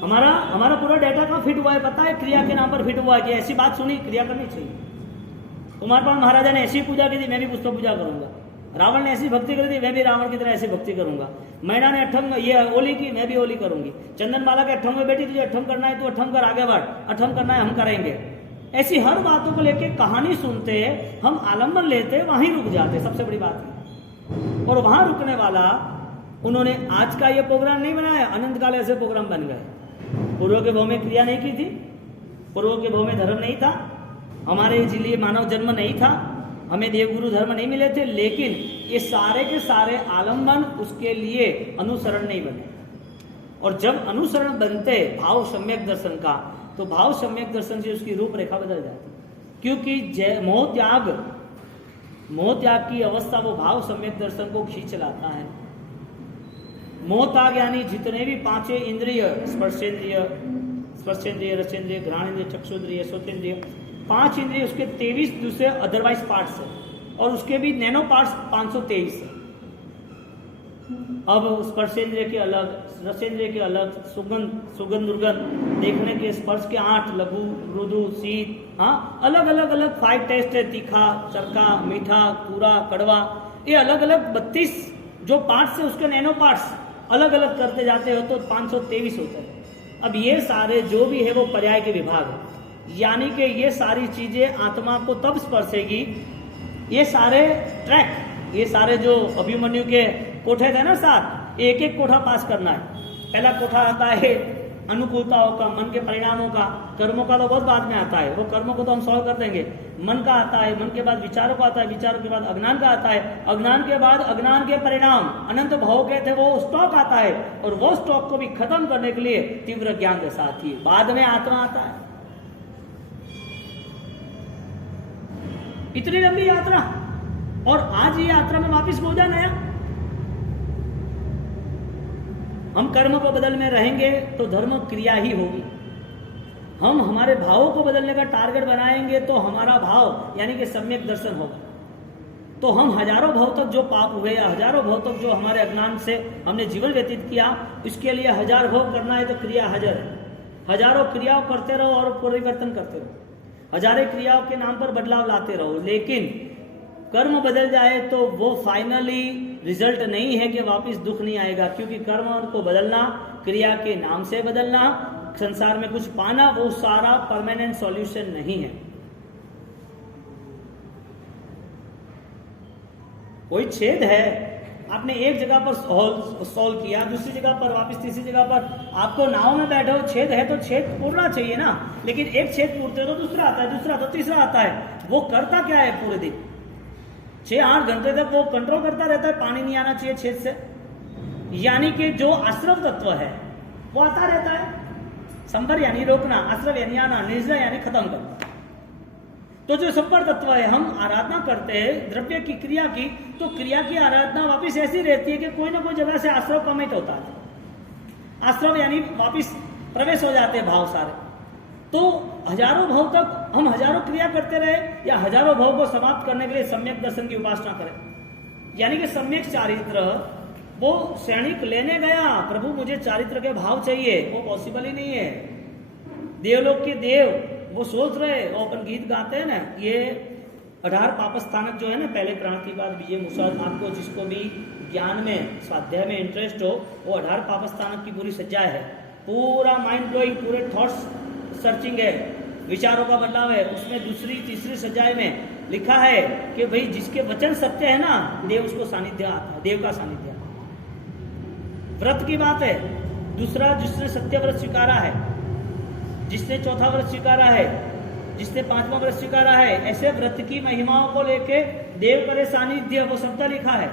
हमारा पूरा डेटा कहाँ फिट हुआ है पता है? क्रिया के नाम पर फिट हुआ है कि ऐसी बात सुनी, क्रिया करनी चाहिए। कुमारपाल महाराजा ने ऐसी पूजा की थी, मैं भी पुष्प पूजा करूंगा। रावण ने ऐसी भक्ति करी थी, मैं भी रावण की तरह ऐसी भक्ति करूंगा। मैना ने अठम ये ओली की, मैं भी ओली करूंगी। चंदनबाला के अठम में बेटी, तुझे अठम करना है तो अठम कर, आगे बढ़, अठम करना है हम करेंगे। ऐसी हर बातों को लेके कहानी सुनते हम आलम्बन लेते, वहीं रुक जाते। सबसे बड़ी बात है, और वहां रुकने वाला उन्होंने आज का ये प्रोग्राम नहीं बनाया, अनंत काल ऐसे प्रोग्राम बन गए। पूर्व के भाव में क्रिया नहीं की थी, पूर्व के भाव में धर्म नहीं था, हमारे लिए मानव जन्म नहीं था, हमें देवगुरु धर्म नहीं मिले थे, लेकिन ये सारे के सारे आलम्बन उसके लिए अनुसरण नहीं बने। और जब अनुसरण बनते भाव सम्यक दर्शन का, तो भाव सम्यक दर्शन से उसकी रूपरेखा बदल जाती, क्योंकि मोह त्याग की अवस्था वो भाव सम्यक दर्शन को खींच लाता है। मोह त्याग यानी जितने भी 5 इंद्रिय, स्पर्शेंद्रिय, रसेंद्रिय, घ्राणेंद्रिय, चक्षुन्द्रिय, श्रोतेंद्रिय, 5 इंद्रिय, उसके 23 दूसरे अदरवाइज पार्ट्स है, और उसके भी नैनो पार्ट्स 523 है। अब स्पर्शेंद्रिय के अलग, रसेंद्रिय के अलग, सुगंध दुर्गंध, देखने के स्पर्श के 8, लघु, मृदु, शीत, हाँ अलग अलग 5 टेस्ट है, तीखा, चरका, मीठा, पूरा, कड़वा, ये अलग अलग 32 जो पार्ट्स है, उसके नैनो पार्ट्स अलग अलग करते जाते हो तो 523 होते हैं। अब ये सारे जो भी है वो पर्याय के विभाग है, यानी कि ये सारी चीजें आत्मा को तब स्पर्शेगी। ये सारे ट्रैक, ये सारे जो अभिमन्यु के कोठे थे ना 7, एक एक कोठा पास करना है। पहला कोठा आता है अनुकूलताओं का, मन के परिणामों का, कर्मों का तो बहुत बाद में आता है, वो कर्मों को तो हम सॉल्व कर देंगे। मन का आता है, मन के बाद विचारों का आता है, विचारों के बाद अज्ञान का आता है, अज्ञान के बाद अज्ञान के परिणाम अनंत भाव के थे वो स्टॉक आता है, और वो स्टॉक को भी खत्म करने के लिए तीव्र ज्ञान के साथ ही बाद में आत्मा आता है। इतनी लंबी यात्रा, और आज ये यात्रा में वापिस पहुंचा नया। हम कर्म को बदल में रहेंगे तो धर्म क्रिया ही होगी। हम हमारे भावों को बदलने का टारगेट बनाएंगे तो हमारा भाव यानी कि सम्यक दर्शन होगा। तो हम हजारों भाव तक जो पाप हुए या हजारों भाव तक जो हमारे अज्ञान से हमने जीवन व्यतीत किया, इसके लिए हजार भाव करना है तो क्रिया हजार है। हजारों क्रियाओं करते रहो और परिवर्तन करते रहो, हजारों क्रियाओं के नाम पर बदलाव लाते रहो, लेकिन कर्म बदल जाए तो वो फाइनली रिजल्ट नहीं है कि वापस दुख नहीं आएगा, क्योंकि कर्म को बदलना, क्रिया के नाम से बदलना, संसार में कुछ पाना, वो सारा परमानेंट सॉल्यूशन नहीं है। कोई छेद है, आपने एक जगह पर सॉल्व किया, दूसरी जगह पर वापस, तीसरी जगह पर, आपको नाव में बैठे हो, छेद है तो छेद पूरना चाहिए ना, लेकिन एक छेद पूरते तो दूसरा आता है, दूसरा तो तीसरा आता है। वो करता क्या है पूरे दिन? 6-8 घंटे तक वो कंट्रोल करता रहता है, पानी नहीं आना चाहिए छेद से, यानी कि जो आश्रव तत्व है वो आता रहता है। संभर यानी रोकना, आश्रव यानी आना, निर्जय यानी खत्म करना। तो जो संपर तत्व है, हम आराधना करते हैं द्रव्य की, क्रिया की, तो क्रिया की आराधना वापिस ऐसी रहती है कि कोई ना कोई जगह से आश्रव कमिट होता है। आश्रव यानी वापिस प्रवेश हो जाते हैं भाव सारे। तो हजारों भाव तक हम हजारों क्रिया करते रहे या हजारों भाव को समाप्त करने के लिए सम्यक दर्शन की उपासना करें, यानी कि सम्यक चारित्र वो क्षणिक लेने गया, प्रभु मुझे चारित्र के भाव चाहिए, वो पॉसिबल ही नहीं है। देवलोक के देव वो सोच रहे, वो अपन गीत गाते हैं ना, ये 18 पाप स्थानक जो है ना, पहले क्रांतिवाद, विजय मुसहद, आपको जिसको भी ज्ञान में स्वाध्याय में इंटरेस्ट हो, वो 18 पाप स्थानक की पूरी सज्जा है, पूरा माइंड ब्लोइंग, पूरे थॉट्स सर्चिंग है, विचारों का बदलाव है। उसमें दूसरी तीसरी सज्जाए में लिखा है कि भाई जिसके वचन सत्य है ना, देव उसको सानिध्य आता है, देव का सानिध्य। व्रत की बात है, दूसरा जिसने सत्य व्रत स्वीकारा है, जिसने चौथा व्रत स्वीकारा है, जिसने 5वां व्रत स्वीकारा है, ऐसे व्रत की महिमाओं को लेके देव करे सानिध्य, वो शब्द लिखा है।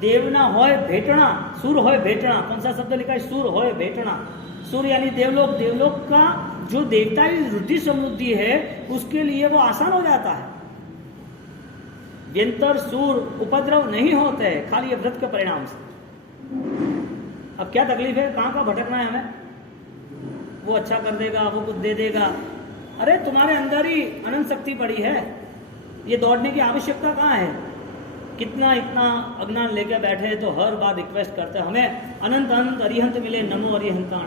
देव ना होय भेटना, सुर होय भेटना, कौन सा शब्द लिखा है? सुर होय भेटना। सुर यानी देवलोक, देवलोक का जो देवता की रुद्धि समृद्धि है उसके लिए वो आसान हो जाता है। व्यंतर सूर उपद्रव नहीं होते हैं खाली ये व्रत के परिणाम से। अब क्या तकलीफ है, कहां कहां भटकना है हमें? वो अच्छा कर देगा, वो कुछ दे देगा। अरे तुम्हारे अंदर ही अनंत शक्ति पड़ी है, ये दौड़ने की आवश्यकता कहाँ है? कितना इतना अज्ञान लेके बैठे तो हर बार रिक्वेस्ट करते हैं हमें अनंत अनंत अरिहंत मिले, नमो अरिहंताण।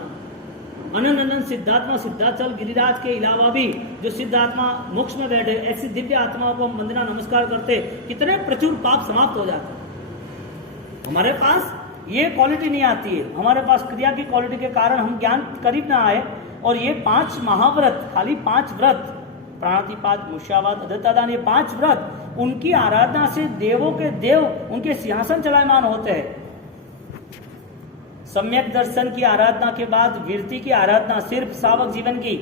अनंत अनंत सिद्धात्मा, सिद्धाचल गिरिराज के अलावा भी जो सिद्धात्मा मोक्ष में बैठे, ऐसी दिव्य आत्माओं को हम वंदना नमस्कार करते, कितने प्रचुर पाप समाप्त हो जाते। हमारे पास ये क्वालिटी नहीं आती है, हमारे पास क्रिया की क्वालिटी के कारण हम ज्ञान करीब ना आए। और ये 5 महाव्रत, खाली 5 व्रत, प्राणातिपात, मुष्यावाद, अदत्तादान, ये 5 व्रत, उनकी आराधना से देवों के देव उनके सिंहासन चलायमान होते हैं। सम्यक दर्शन की आराधना के बाद वीरति की आराधना, सिर्फ सावक जीवन की,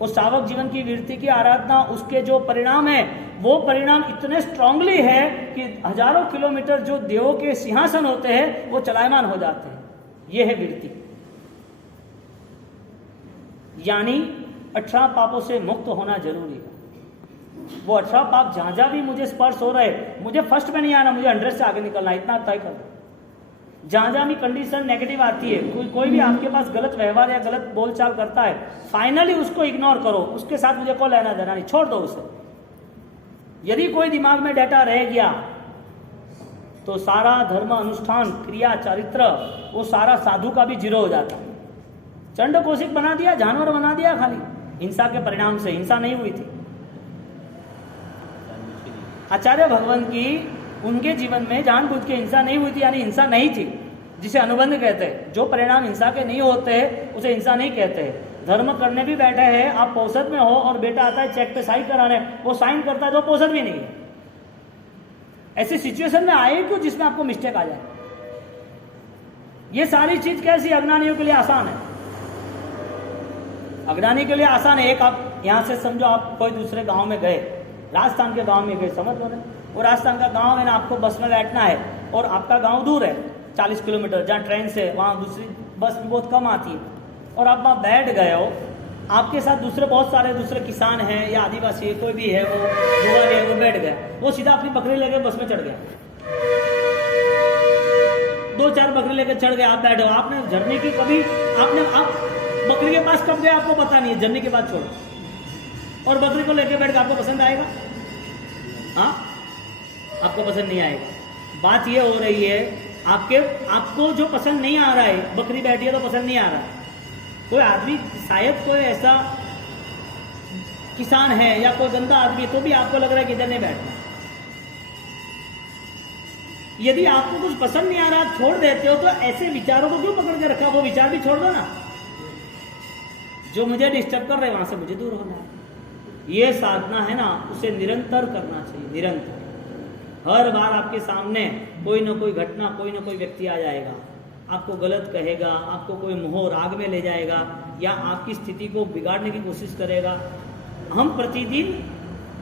उस सावक जीवन की वीरति की आराधना, उसके जो परिणाम है वो परिणाम इतने स्ट्रांगली है कि हजारों किलोमीटर जो देवों के सिंहासन होते हैं वो चलायमान हो जाते हैं। ये है वीरति, यानी 18 पापों से मुक्त होना जरूरी है। वो 18 पाप जहां जहां भी मुझे स्पर्श हो रहे, मुझे फर्स्ट में नहीं आना, मुझे 100 से आगे निकलना, इतना तय कर दो। जहां जहां भी कंडीशन नेगेटिव आती है, कोई भी आपके पास गलत व्यवहार या गलत बोलचाल करता है, फाइनली उसको इग्नोर करो, उसके साथ मुझे कोई लेना देना नहीं, छोड़ दो उसे। यदि कोई दिमाग में डाटा रह गया तो सारा धर्म, अनुष्ठान, क्रिया, चरित्र, वो सारा साधु का भी जीरो हो जाता। चंड कोशिक बना दिया, जानवर बना दिया, खाली हिंसा के परिणाम से। हिंसा नहीं हुई थी। आचार्य भगवान की उनके जीवन में जानबूझ के हिंसा नहीं हुई थी, यानी हिंसा नहीं थी, जिसे अनुबंध कहते हैं। जो परिणाम हिंसा के नहीं होते उसे हिंसा नहीं कहते। धर्म करने भी बैठे हैं, आप पोषद में हो और बेटा आता है चेक पे साइन कराने, वो साइन करता है तो पोषद भी नहीं है। ऐसी सिचुएशन में आए क्यों जिसमें आपको मिस्टेक आ जाए? ये सारी चीज कैसी अज्ञानियों के लिए आसान है, अज्ञानी के लिए आसान है। एक आप यहां से समझो, आप कोई दूसरे गांव में गए, राजस्थान के गांव में गए, समझ लो ना, वो राजस्थान का गांव है ना, आपको बस में बैठना है और आपका गांव दूर है 40 किलोमीटर, जहाँ ट्रेन से वहाँ दूसरी बस भी बहुत कम आती है, और आप वहाँ बैठ गए हो, आपके साथ दूसरे बहुत सारे दूसरे किसान हैं या आदिवासी है, कोई भी है, वो गोवा गए, वो बैठ गया, वो सीधा अपनी बकरी लेके बस में चढ़ गया, 2-4 बकरी लेके चढ़ गया, आप बैठे हो। आपने जर्नी की कभी, आप बकरी के पास कब गए आपको पता नहीं है, जर्नी के बाद छोड़ो, और बकरी को लेके बैठ के आपको पसंद आएगा? हाँ, आपको पसंद नहीं आएगा। बात ये हो रही है आपको जो पसंद नहीं आ रहा है, बकरी बैठी है तो पसंद नहीं आ रहा है। कोई आदमी, शायद कोई ऐसा किसान है या कोई गंदा आदमी, तो भी आपको लग रहा है कि इधर नहीं बैठना। यदि आपको कुछ पसंद नहीं आ रहा, आप छोड़ देते हो, तो ऐसे विचारों को क्यों पकड़ के रखा? वो विचार भी छोड़ दो ना। जो मुझे डिस्टर्ब कर रहे हैं वहां से मुझे दूर होना है। ये साधना है ना, उसे निरंतर करना चाहिए, निरंतर। हर बार आपके सामने कोई ना कोई घटना, कोई ना कोई व्यक्ति आ जाएगा, आपको गलत कहेगा, आपको कोई मोह राग में ले जाएगा या आपकी स्थिति को बिगाड़ने की कोशिश करेगा। हम प्रतिदिन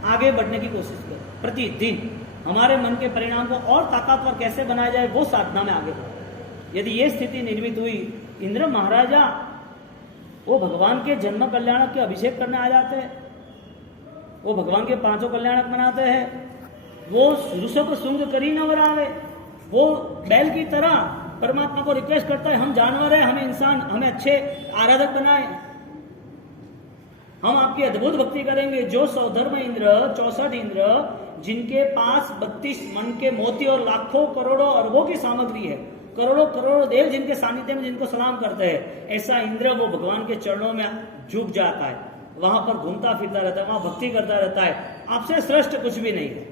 आगे बढ़ने की कोशिश करें, प्रतिदिन हमारे मन के परिणाम को और ताकतवर कैसे बनाया जाए, वो साधना में आगे बढ़े। यदि ये स्थिति निर्मित हुई, इंद्र महाराजा वो भगवान के जन्म कल्याणक के अभिषेक करने आ जाते हैं, वो भगवान के 5 कल्याणक मनाते हैं, वो ऋषभ शुंग करी न वरावे, वो बैल की तरह परमात्मा को रिक्वेस्ट करता है, हम जानवर हैं, हमें इंसान, हमें अच्छे आराधक बनाए, हम आपकी अद्भुत भक्ति करेंगे। जो 100 इंद्र, 64 इंद्र, जिनके पास 32 मन के मोती और लाखों करोड़ों अरबों की सामग्री है, करोड़ों करोड़ों देव जिनके सानिध्य में जिनको सलाम करते हैं, ऐसा इंद्र वो भगवान के चरणों में झुक जाता है, वहां पर घूमता फिरता रहता है, वहां भक्ति करता रहता है। आपसे श्रेष्ठ कुछ भी नहीं है।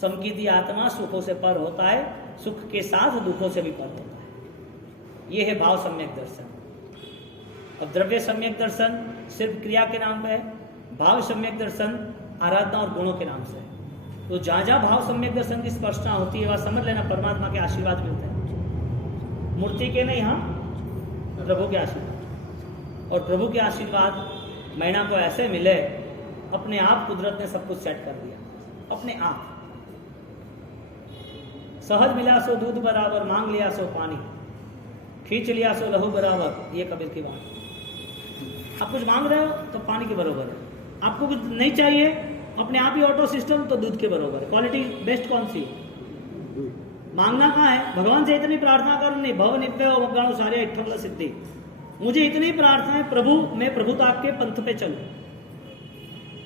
समकीती आत्मा सुखों से पर होता है, सुख के साथ दुखों से भी पर होता है। यह है भाव सम्यक दर्शन। अब द्रव्य सम्यक दर्शन सिर्फ क्रिया के नाम पे है, भाव सम्यक दर्शन आराधना और गुणों के नाम से है। तो जहां जहां भाव सम्यक दर्शन की स्पष्टता होती है, वह समझ लेना परमात्मा के आशीर्वाद मिलते हैं। मूर्ति के नहीं, हम प्रभु के आशीर्वाद। और प्रभु के आशीर्वाद मैना को ऐसे मिले, अपने आप कुदरत ने सब कुछ सेट कर दिया, अपने आप। सहज मिला सो दूध बराबर, मांग लिया सो पानी, खींच लिया सो लहू बराबर, ये कबीर की बात। आप कुछ मांग रहे हो तो पानी के बराबर है, आपको कुछ नहीं चाहिए, अपने आप ही ऑटो सिस्टम, तो दूध के बराबर है। क्वालिटी बेस्ट कौन सी? मांगना कहाँ है? भगवान से इतनी प्रार्थना करनी, भव नित्य अवगणो सारे इठ्ठल सिद्धि। मुझे इतनी प्रार्थना है, प्रभु मैं प्रभुता के पंथ पे चलूं,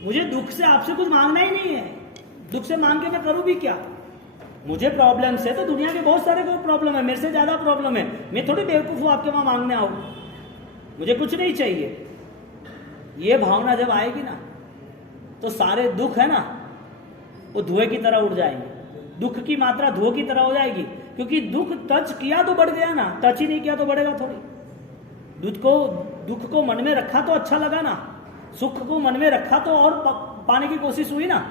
मुझे दुख से आपसे कुछ मांगना ही नहीं है। दुख से मांग के मैं करूं भी क्या? मुझे प्रॉब्लम से, तो दुनिया के बहुत सारे को प्रॉब्लम है, मेरे से ज्यादा प्रॉब्लम है, मैं थोड़ी बेवकूफ हूं आपके वहां मांगने आऊं, मुझे कुछ नहीं चाहिए। ये भावना जब आएगी ना, तो सारे दुख है ना, वो धुएं की तरह उड़ जाएंगे। दुख की मात्रा धुएं की तरह हो जाएगी, क्योंकि दुख टच किया तो बढ़ गया ना, टच ही नहीं किया तो बढ़ेगा थोड़ी। दुख को मन में रखा तो अच्छा लगा ना, सुख को मन में रखा तो और पाने की कोशिश हुई ना।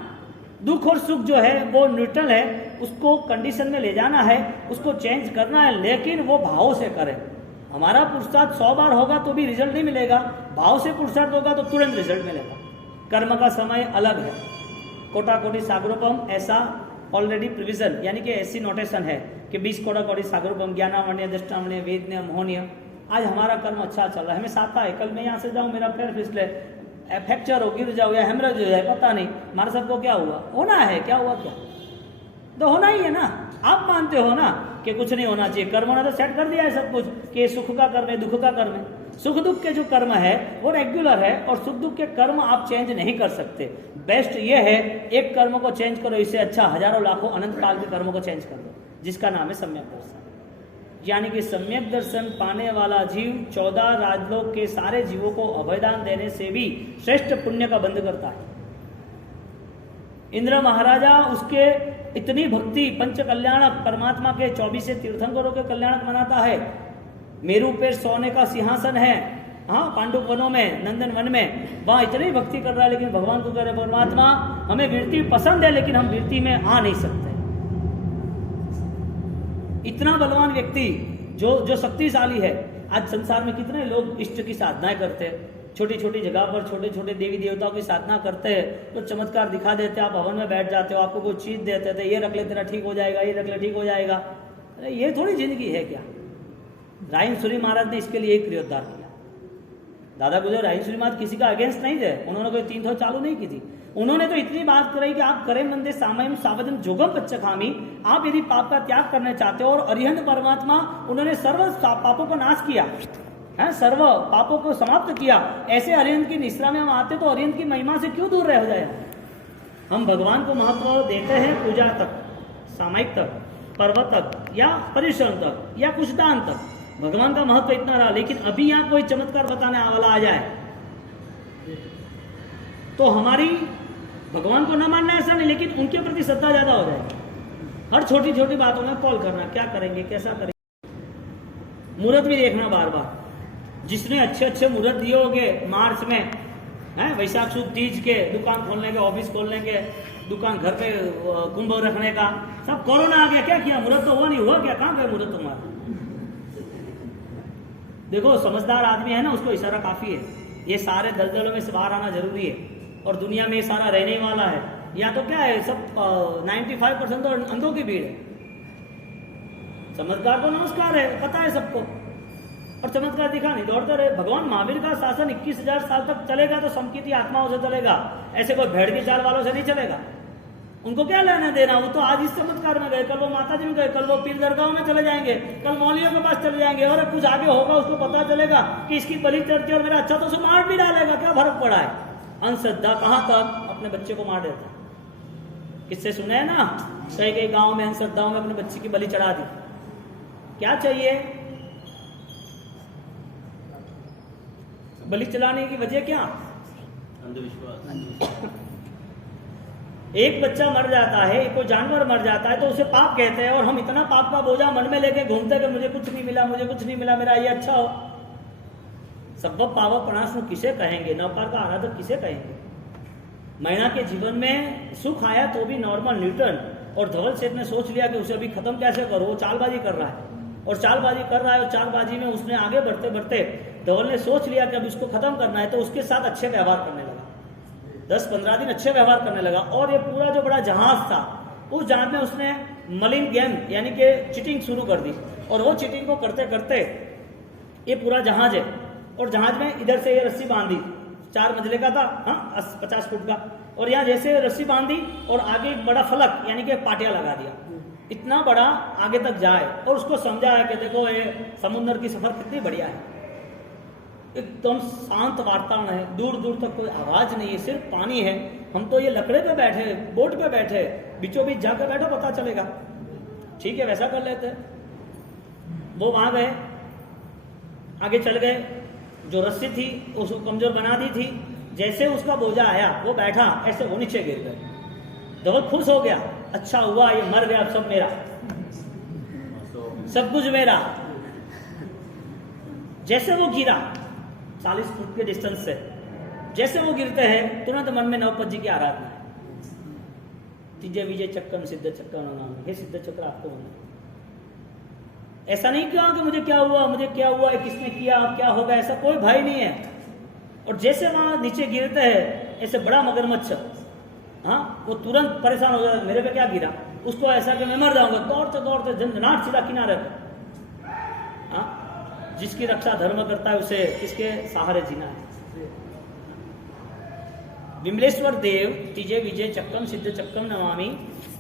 दुख और सुख जो है वो न्यूट्रल है, उसको कंडीशन में ले जाना है, उसको चेंज करना है, लेकिन वो भाव से करें। हमारा पुरुषार्थ 100 बार होगा तो भी रिजल्ट नहीं मिलेगा, भाव से पुरुषार्थ होगा तो तुरंत रिजल्ट मिलेगा। कर्म का समय अलग है, कोटा कोटि सागरोपम, ऐसा ऑलरेडी प्रिविजन, यानी कि ऐसी नोटेशन है कि 20 कोटा कोटि सागरोपम, ज्ञानावण्य, दृष्टावण्य, वेदन्य, मोहनीय। आज हमारा कर्म अच्छा चल रहा है, हमें साथा है, कल मैं यहाँ से जाऊँ मेरा पैर फिसले, फ्रैक्चर हो, गिर जाओ या हेमरेज हो जाए, पता नहीं हमारे सबको क्या हुआ, होना है, क्या हुआ, क्या तो होना ही है ना। आप मानते हो ना कि कुछ नहीं होना चाहिए, कर्म ने तो सेट कर दिया है सब कुछ कि सुख का कर्म है, दुख का कर्म है। सुख दुख के जो कर्म है वो रेगुलर है, और सुख दुख के कर्म आप चेंज नहीं कर सकते। बेस्ट ये है, एक कर्म को चेंज करो, इससे अच्छा हजारों लाखों अनंत काल के कर्मों को चेंज कर दो, जिसका नाम है सम्यक दर्शन। यानी कि सम्यक दर्शन पाने वाला जीव 14 राजलोक के सारे जीवों को अभयदान देने से भी श्रेष्ठ पुण्य का बंध करता है। इंद्र महाराजा उसके इतनी भक्ति, पंच कल्याणक परमात्मा के 24 तीर्थंकरों के कल्याणक मनाता है। मेरू पे सोने का सिंहासन है, हाँ, पांडुप वनों में, नंदन वन में, वहां इतनी भक्ति कर रहा है, लेकिन भगवान को कह रहे परमात्मा हमें वीरती पसंद है, लेकिन हम वीरती में आ नहीं सकते। इतना बलवान व्यक्ति जो शक्तिशाली है। आज संसार में कितने लोग इष्ट की साधनाएं करते हैं, छोटी छोटी जगह पर छोटे छोटे देवी देवताओं की साधना करते हैं, तो चमत्कार दिखा देते हैं, आप हवन में बैठ जाते हो, आपको कोई चीज देते थे, ये रख ले तेरा ठीक हो जाएगा, ये रख ले ठीक हो जाएगा। अरे ये थोड़ी जिंदगी है क्या? रायन सूरी महाराज ने इसके लिए एक क्रियोद्धार किया। दादा गुजर रायन सूरी महाराज किसी का अगेंस्ट नहीं थे, उन्होंने कोई 3 चालू नहीं की थी। उन्होंने तो इतनी बात करी कि आप करें मंदे सामयम सावधम जोगम पच्चखामी, आप यदि पाप का त्याग करना चाहते हो, और अरिहंत परमात्मा उन्होंने सर्व पापों को नाश किया है, सर्व पापों को समाप्त किया। ऐसे अरिहंत की निश्रा में हम आते तो अरिहंत की महिमा से क्यों दूर रह हो जाए? हम भगवान को महत्व देते हैं पूजा तक, सामायिक तक, पर्व तक या परिश्रम तक या कुछ दान तक, भगवान का महत्व इतना रहा। लेकिन अभी यहाँ कोई चमत्कार बताने वाला आ जाए तो हमारी भगवान को न मानना ऐसा नहीं, लेकिन उनके प्रति श्रद्धा ज्यादा हो जाएगी। हर छोटी छोटी बातों में कॉल करना, क्या करेंगे, कैसा करेंगे, मुहूर्त भी देखना बार बार। जिसने अच्छे अच्छे मुहूर्त दिए होंगे मार्च में, है वैशाख शुद्ध तीज के, दुकान खोलने के, ऑफिस खोलने के, दुकान घर पे कुंभ रखने का, सब कोरोना आ गया, क्या किया, मुहूर्त तो हुआ नहीं, हुआ क्या, कहाँ गए मुहूर्त तुम्हारा। देखो समझदार आदमी है ना, उसको इशारा काफी है। ये सारे दलदलों में से बाहर आना जरूरी है, और दुनिया में ये सारा रहने ही वाला है। यहाँ तो क्या है, सब 95% तो अंधों की भीड़ है। चमत्कार को नमस्कार है, पता है सबको, और चमत्कार दिखा नहीं, दौड़ते रहे। भगवान महावीर का शासन 21,000 साल तक चलेगा तो समकीर्ति आत्माओं से चलेगा, ऐसे कोई भेड़ के चाल वालों से नहीं चलेगा। उनको क्या लेना देना, वो तो आज इस चमत्कार में गए, कल वो माता जी में गए, कल वो पीर दरगाह में चले जाएंगे, कल मौलियों के पास चले जाएंगे, और कुछ आगे होगा उसको पता चलेगा कि इसकी बलि चढ़ती और मेरा अच्छा तो उसे मार भी डालेगा, क्या फर्क पड़ा है। अंधश्रद्धा कहाँ तक, अपने बच्चे को मार देता। किससे सुने हैं ना, कई कई गांव में अंधश्रद्धाओं में अपने बच्चे की बलि चढ़ा दी। क्या चाहिए, बलि चलाने की वजह क्या, अंधविश्वास। एक बच्चा मर जाता है, कोई जानवर मर जाता है तो उसे पाप कहते हैं, और हम इतना पाप का बोझा मन में लेके घूमते कि मुझे कुछ नहीं मिला, मुझे कुछ नहीं मिला, मेरा ये अच्छा हो। सब्बब पावक प्रणाश किसे कहेंगे, नवकार का आराधक किसे कहेंगे। महिला के जीवन में सुख आया तो भी नॉर्मल न्यूटन और धवल सेठ ने सोच लिया कि उसे अभी खत्म कैसे करो, वो चालबाजी कर रहा है, और चालबाजी कर रहा है, और चालबाजी में उसने आगे बढ़ते बढ़ते धवल ने सोच लिया कि अब इसको खत्म करना है, तो उसके साथ अच्छे व्यवहार करने लगा। 10-15 दिन अच्छे व्यवहार करने लगा, और ये पूरा जो बड़ा जहाज था, उस जहाज में उसने मलिन गेम यानी कि चीटिंग शुरू कर दी, और वो चीटिंग को करते करते ये पूरा जहाज है, और जहाज में इधर से ये रस्सी बांधी, 4 मंजिले का था, हाँ 50 फुट का, और यहाँ जैसे रस्सी बांधी और आगे एक बड़ा फलक यानी कि पाटिया लगा दिया, इतना बड़ा आगे तक जाए, और उसको समझाया कि देखो ये समुद्र की सफर कितनी बढ़िया है, एकदम शांत वातावरण है, दूर दूर तक कोई आवाज नहीं है, सिर्फ पानी है, हम तो ये लकड़े पे बैठे, बोट पे बैठे, बीचों बीच जाकर बैठो पता चलेगा। ठीक है, वैसा कर लेते। वो वहां गए, आगे चल गए, जो रस्सी थी उसको कमजोर बना दी थी, जैसे उसका बोझा आया वो बैठा, ऐसे वो नीचे गिर गए। धवल खुश हो गया, अच्छा हुआ ये मर गया, सब मेरा, सब कुछ मेरा। जैसे वो गिरा 40 फुट के डिस्टेंस से, जैसे वो गिरते हैं तुरंत मन में नवपत जी की आराधना है, तीजे विजय चक्रम सिद्ध चक्र नाम, हे सिद्ध चक्र आपको होना। ऐसा नहीं कहा कि मुझे क्या हुआ, मुझे क्या हुआ, किसने किया, अब क्या होगा, ऐसा कोई भय नहीं है। और जैसे वहां नीचे गिरते हैं, ऐसे बड़ा मगरमच्छ, हाँ वो तुरंत परेशान हो जाता है, मेरे पे क्या गिरा, उसको ऐसा कि मैं मर जाऊंगा, दौड़ते दौड़ते झंझनाट सीधा किनारे, हाँ जिसकी रक्षा धर्म करता है उसे किसके सहारे जीना है। विमलेश्वर देव तीजे विजय चक्रम सिद्ध चक्रम नमामि।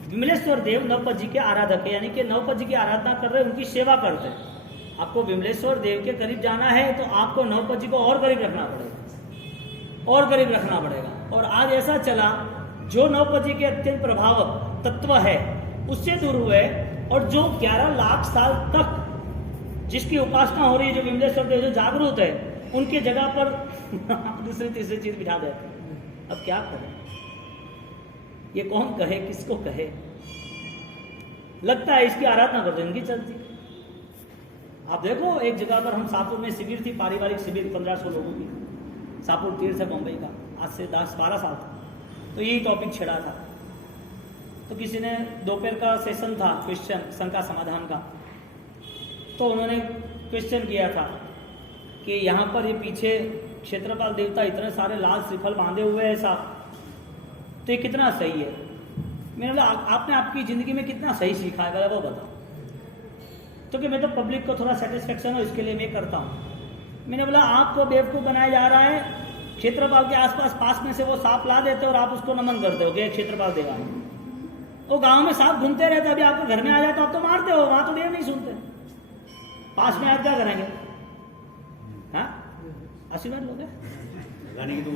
विमलेश्वर देव नवपत जी के आराधक है, यानी कि नवपत जी की आराधना कर रहे, उनकी सेवा करते हैं। आपको विमलेश्वर देव के करीब जाना है तो आपको नवपत जी को और करीब रखना पड़ेगा, और करीब रखना पड़ेगा। और आज ऐसा चला, जो नवपत जी के अत्यंत प्रभावक तत्व है उससे दूर हुए, और जो 11 लाख साल तक जिसकी उपासना हो रही है, जो विमलेश्वर देव जो जागरूक है, उनके जगह पर दूसरी तीसरी चीज बिठा देते हैं। अब क्या करें, ये कौन कहे, किसको कहे। लगता है इसकी आराधना कर जिंदगी चलती। आप देखो एक जगह पर हम सापुर में शिविर थी, पारिवारिक शिविर 1500 लोगों की, सापुर तीर्थ है बम्बई का, आज से 10-12 साल था। तो यही टॉपिक छिड़ा था, तो किसी ने दोपहर का सेशन था क्वेश्चन शंका समाधान का, तो उन्होंने क्वेश्चन किया था कि यहाँ पर ये पीछे क्षेत्रपाल देवता इतने सारे लाल श्रीफल बांधे हुए हैं साहब, तो ये कितना सही है। मैंने बोला आपने आपकी ज़िंदगी में कितना सही सीखा है, बोला वो बताओ। तो कि मैं तो पब्लिक को थोड़ा सेटिस्फेक्शन हो इसके लिए मैं करता हूँ। मैंने बोला आपको बेवकूफ़ बनाया जा रहा है, क्षेत्रपाल के आसपास पास में से वो सांप ला देते और आप उसको नमन करते हो कि क्षेत्रपाल देवा है। वो गाँव में सांप घूमते रहते, अभी आपके घर में आ जाए तो आप तो मारते हो, वहाँ तो देव नहीं सुनते, पास में आप क्या करेंगे। हाँ आशीर्वाद लोगे? लगाने की तो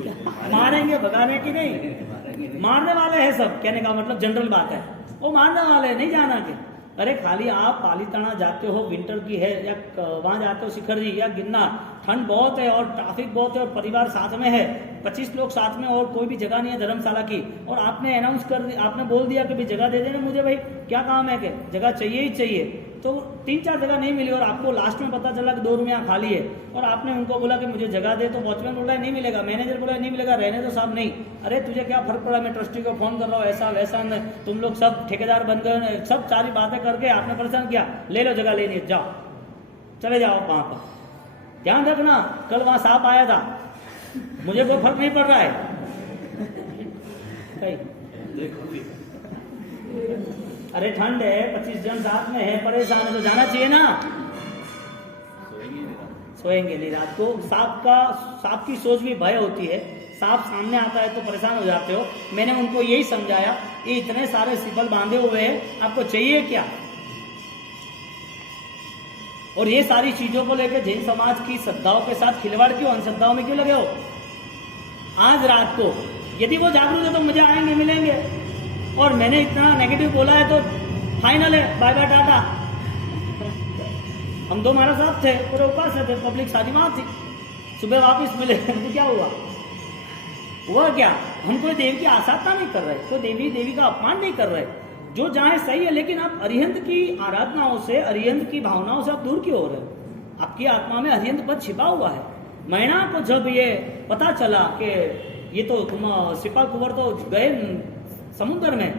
मारेंगे, भगाने की नहीं, मारने वाले हैं सब, कहने का मतलब जनरल बात है, वो मारने वाले नहीं जाना के। अरे खाली आप पालीताना जाते हो, विंटर की है, या वहां जाते हो शिखर जी या गिरनार, ठंड बहुत है और ट्रैफिक बहुत है और परिवार साथ में है, 25 लोग साथ में और कोई भी जगह नहीं है धर्मशाला की, और आपने अनाउंस आपने बोल दिया कि भाई जगह दे देना मुझे, भाई क्या काम है कि जगह चाहिए ही चाहिए, तो 3-4 जगह नहीं मिली और आपको लास्ट में पता चला कि 2 रूम यहाँ खाली है, और आपने उनको बोला कि मुझे जगह दे, तो वॉचमैन बोल रहा है नहीं मिलेगा, मैनेजर बोला नहीं मिलेगा, रहने दो साहब नहीं। अरे तुझे क्या फर्क पड़ा, मैं ट्रस्टी को फोन कर रहा हूँ, ऐसा वैसा, तुम लोग सब ठेकेदार बन गए, सब सारी बातें करके आपने परेशान किया, ले लो जगह लेनी है, जाओ चले जाओ वहां पर। ध्यान रखना, कल वहां सांप आया था, मुझे कोई फर्क नहीं पड़ रहा है। अरे ठंड है, 25 जन साथ में है, परेशान है, तो जाना चाहिए ना। सोएंगे नहीं रात को। सांप की सोच भी भय होती है, सांप सामने आता है तो परेशान हो जाते हो। मैंने उनको यही समझाया, ये इतने सारे सिपल बांधे हुए हैं, आपको चाहिए क्या? और ये सारी चीजों को लेकर जैन समाज की श्रद्धाओं के साथ खिलवाड़ क्यों, अंधश्रद्धाओं में क्यों लगे हो? आज रात को यदि वो जागरूक है तो मुझे आएंगे, मिलेंगे, और मैंने इतना नेगेटिव बोला है तो फाइनल है, बाय बाय टाटा। हम 2 महाराज साहब थे, पूरे ऊपर से थे, पब्लिक सारी वहां थी, सुबह वापस मिले तो क्या हुआ क्या? हम कोई देवी की आसाधना नहीं कर रहे, कोई देवी का अपमान नहीं कर रहे, जो चाहे सही है, लेकिन आप अरिहंत की आराधनाओं से, अरिहंत की भावनाओं से आप दूर क्यों हो रहे हो? आपकी आत्मा में अरिहंत पद छिपा हुआ है। मैना को जब ये पता चला कि ये तो तुम सिपा कुंवर तो गए समुद्र में,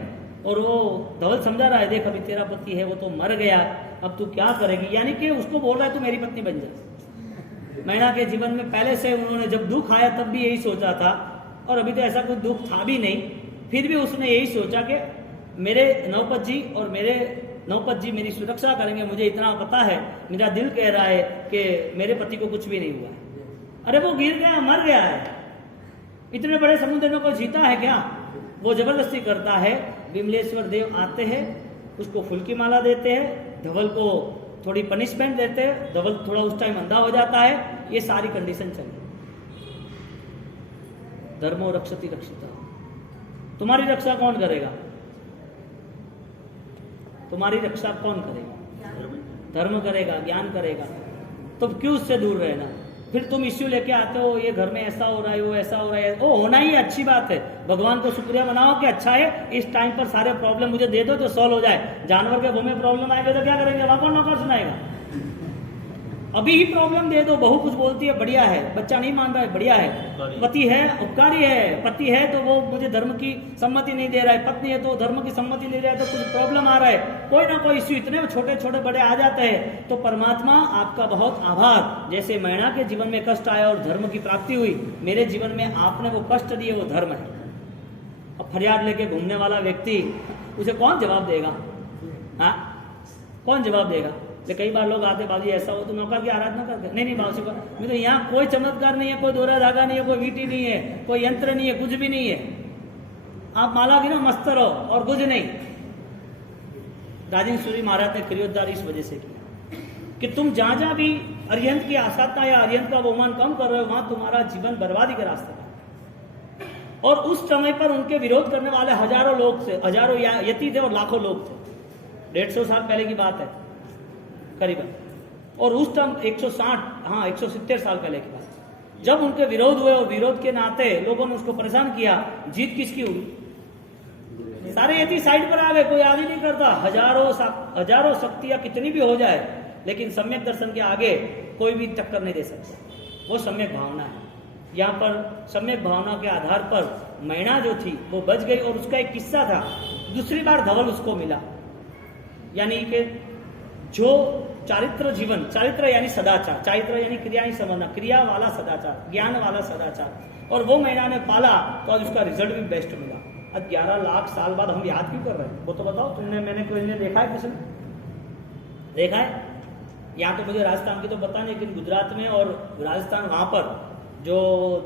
और वो धवल समझा रहा है, देख अभी तेरा पति है वो तो मर गया, अब तू क्या करेगी, यानी कि उसको बोल रहा है तू मेरी पत्नी बन जा। मैना के जीवन में पहले से उन्होंने जब दुख आया तब भी यही सोचा था, और अभी तो ऐसा कोई दुख था भी नहीं, फिर भी उसने यही सोचा कि मेरे नौपत जी और मेरे नौपत जी मेरी सुरक्षा करेंगे, मुझे इतना पता है, मेरा दिल कह रहा है कि मेरे पति को कुछ भी नहीं हुआ है। अरे वो गिर गया, मर गया है, इतने बड़े समुद्र में कोई जीता है क्या? वो जबरदस्ती करता है। विमलेश्वर देव आते हैं, उसको फूल की माला देते हैं, धवल को थोड़ी पनिशमेंट देते हैं, धवल थोड़ा उस टाइम अंधा हो जाता है, ये सारी कंडीशन चली। धर्मो रक्षति रक्षिता, तुम्हारी रक्षा कौन करेगा? तुम्हारी रक्षा कौन करेगा? धर्म करेगा, ज्ञान करेगा, तो क्यों उससे दूर रहना? फिर तुम इश्यू लेके आते हो, ये घर में ऐसा हो रहा है, वो ऐसा हो रहा है, वो होना ही अच्छी बात है, भगवान को शुक्रिया मनाओ कि अच्छा है, इस टाइम पर सारे प्रॉब्लम मुझे दे दो तो सॉल्व हो जाए। जानवर के मुंह में प्रॉब्लम आएगा तो क्या करेंगे? वहां कौन नौकर सुनाएगा? अभी ही प्रॉब्लम दे दो। बहू कुछ बोलती है, बढ़िया है, बच्चा नहीं मान रहा है, बढ़िया है, पति है उपकारी है, पति है तो वो मुझे धर्म की सम्मति नहीं दे रहा है, पत्नी है तो धर्म की सम्मति नहीं दे रहा है, तो कुछ प्रॉब्लम आ रहा है, कोई ना कोई इश्यू इतने छोटे छोटे बड़े आ जाते हैं। तो परमात्मा आपका बहुत आभार, जैसे मैना के जीवन में कष्ट आया और धर्म की प्राप्ति हुई, मेरे जीवन में आपने वो कष्ट दिए, वो धर्म है। अब फरियाद लेके घूमने वाला व्यक्ति, उसे कौन जवाब देगा? हाँ, कौन जवाब देगा? तो कई बार लोग आते, बाजी ऐसा हो तो नौकर की आराधना करते, नहीं बाबू मैं तो यहाँ कोई चमत्कार नहीं है, कोई दोहरा धागा नहीं है, कोई वीटी नहीं है, कोई यंत्र नहीं है, कुछ भी नहीं है, आप माला गिनो मस्त रहो और कुछ नहीं। राजेंद्र सूरी महाराज ने क्रियोद्धार इस वजह से किया कि तुम जहां जहां भी अरिहंत की आसाधना या अरिहंत का बहुमान कम कर रहे हो, वहां तुम्हारा जीवन बर्बादी का रास्ता है। और उस समय पर उनके विरोध करने वाले हजारों लोग थे, हजारों यति थे और लाखों लोग थे। 150 साल पहले की बात है करीबन, और उस टाइम 170 साल पहले की बात, जब उनके विरोध हुए और विरोध के नाते लोगों ने उसको परेशान किया, जीत किसकी हुई? सारे यति साइड पर आ गए, कोई याद ही नहीं करता। हजारों शक्तियां कितनी भी हो जाए, लेकिन सम्यक दर्शन के आगे कोई भी टक्कर नहीं दे सकता। वो सम्यक भावना है। यहाँ पर सम्यक भावना के आधार पर मैना जो थी वो बच गई, और उसका एक किस्सा था, दूसरी बार धवल उसको मिला, यानी कि जो चारित्र जीवन, चारित्र यानी सदाचार, चारित्र यानी क्रिया ही समझना, क्रिया वाला सदाचार, ज्ञान वाला सदाचार, और वो मैना ने पाला तो आज उसका रिजल्ट भी बेस्ट मिला। आज 11 लाख साल बाद हम याद क्यों कर रहे हैं? वो तो बताओ, तुमने मैंने कोई ने देखा है? किसी ने देखा है? यहाँ तो मुझे राजस्थान की तो पता नहीं, लेकिन गुजरात में और राजस्थान, वहां पर जो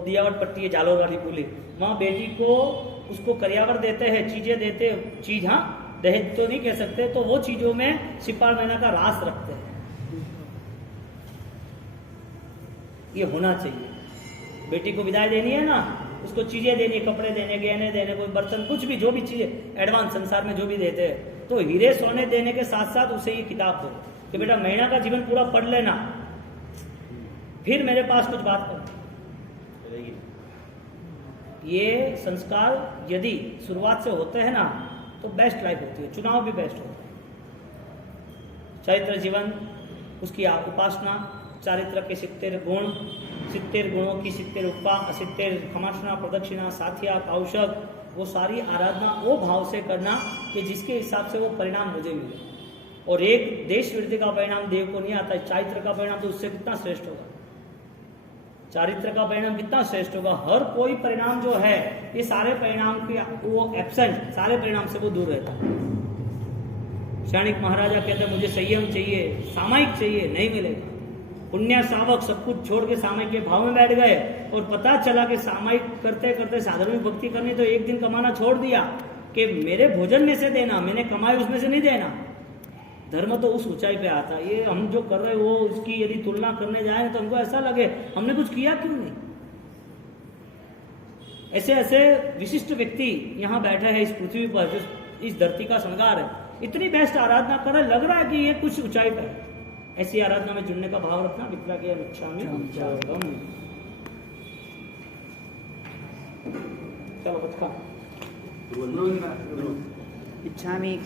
दियावट पट्टी है, जालोर वाली पुली, वहां बेटी को उसको करियावर देते हैं, चीजें देते, चीज, हाँ दहेज तो नहीं कह सकते, तो वो चीजों में सिपाल मैना का रास रखते हैं। ये होना चाहिए। बेटी को विदाई देनी है ना, उसको चीजें देनी है, कपड़े देने, गहने देने, कोई बर्तन, कुछ भी, जो भी चीजें एडवांस संसार में जो भी देते हैं, तो हीरे सोने देने के साथ साथ उसे ये किताब दो कि बेटा महीना का जीवन पूरा पढ़ लेना, फिर मेरे पास कुछ बात करो। ये संस्कार यदि शुरुआत से होते हैं ना तो बेस्ट लाइफ होती है, चुनाव भी बेस्ट होता है। चरित्र जीवन, उसकी उपासना, चारित्र के 70 गुण, 70 गुणों की 70 उपा, 70 खमासना, प्रदक्षिणा, साथिया, कौशक, वो सारी आराधना वो भाव से करना कि जिसके हिसाब से वो परिणाम मुझे मिले। और एक देश वृद्धि का परिणाम देव को नहीं आता है, चारित्र का परिणाम तो उससे कितना श्रेष्ठ होगा, चारित्र का परिणाम कितना श्रेष्ठ होगा। हर कोई परिणाम जो है, ये सारे परिणाम के वो एब्सेंट, सारे परिणाम से वो दूर रहता है। क्षणिक महाराजा कहते हैं मुझे संयम चाहिए, सामायिक चाहिए, नहीं मिलेगा। पुण्य सावक सब कुछ छोड़ के सामायिक के भाव में बैठ गए और पता चला कि सामायिक करते करते साधारण भक्ति करनी, तो एक दिन कमाना छोड़ दिया कि मेरे भोजन में से देना, मैंने कमाई उसमें से नहीं देना। धर्म तो उस ऊंचाई पे आता है। ये हम जो कर रहे हैं वो उसकी यदि तुलना करने जाए तो हमको ऐसा लगे हमने कुछ किया क्यों नहीं। ऐसे ऐसे विशिष्ट व्यक्ति यहाँ बैठे हैं इस पृथ्वी पर, जो इस धरती का श्रृंगार है, इतनी बेस्ट आराधना कर रहे, लग रहा है कि ये कुछ ऊंचाई पर है। ऐसी आराधना में जुड़ने का भाव रखना। वितरागी इच्छामि। चलो बचपन इच्छामि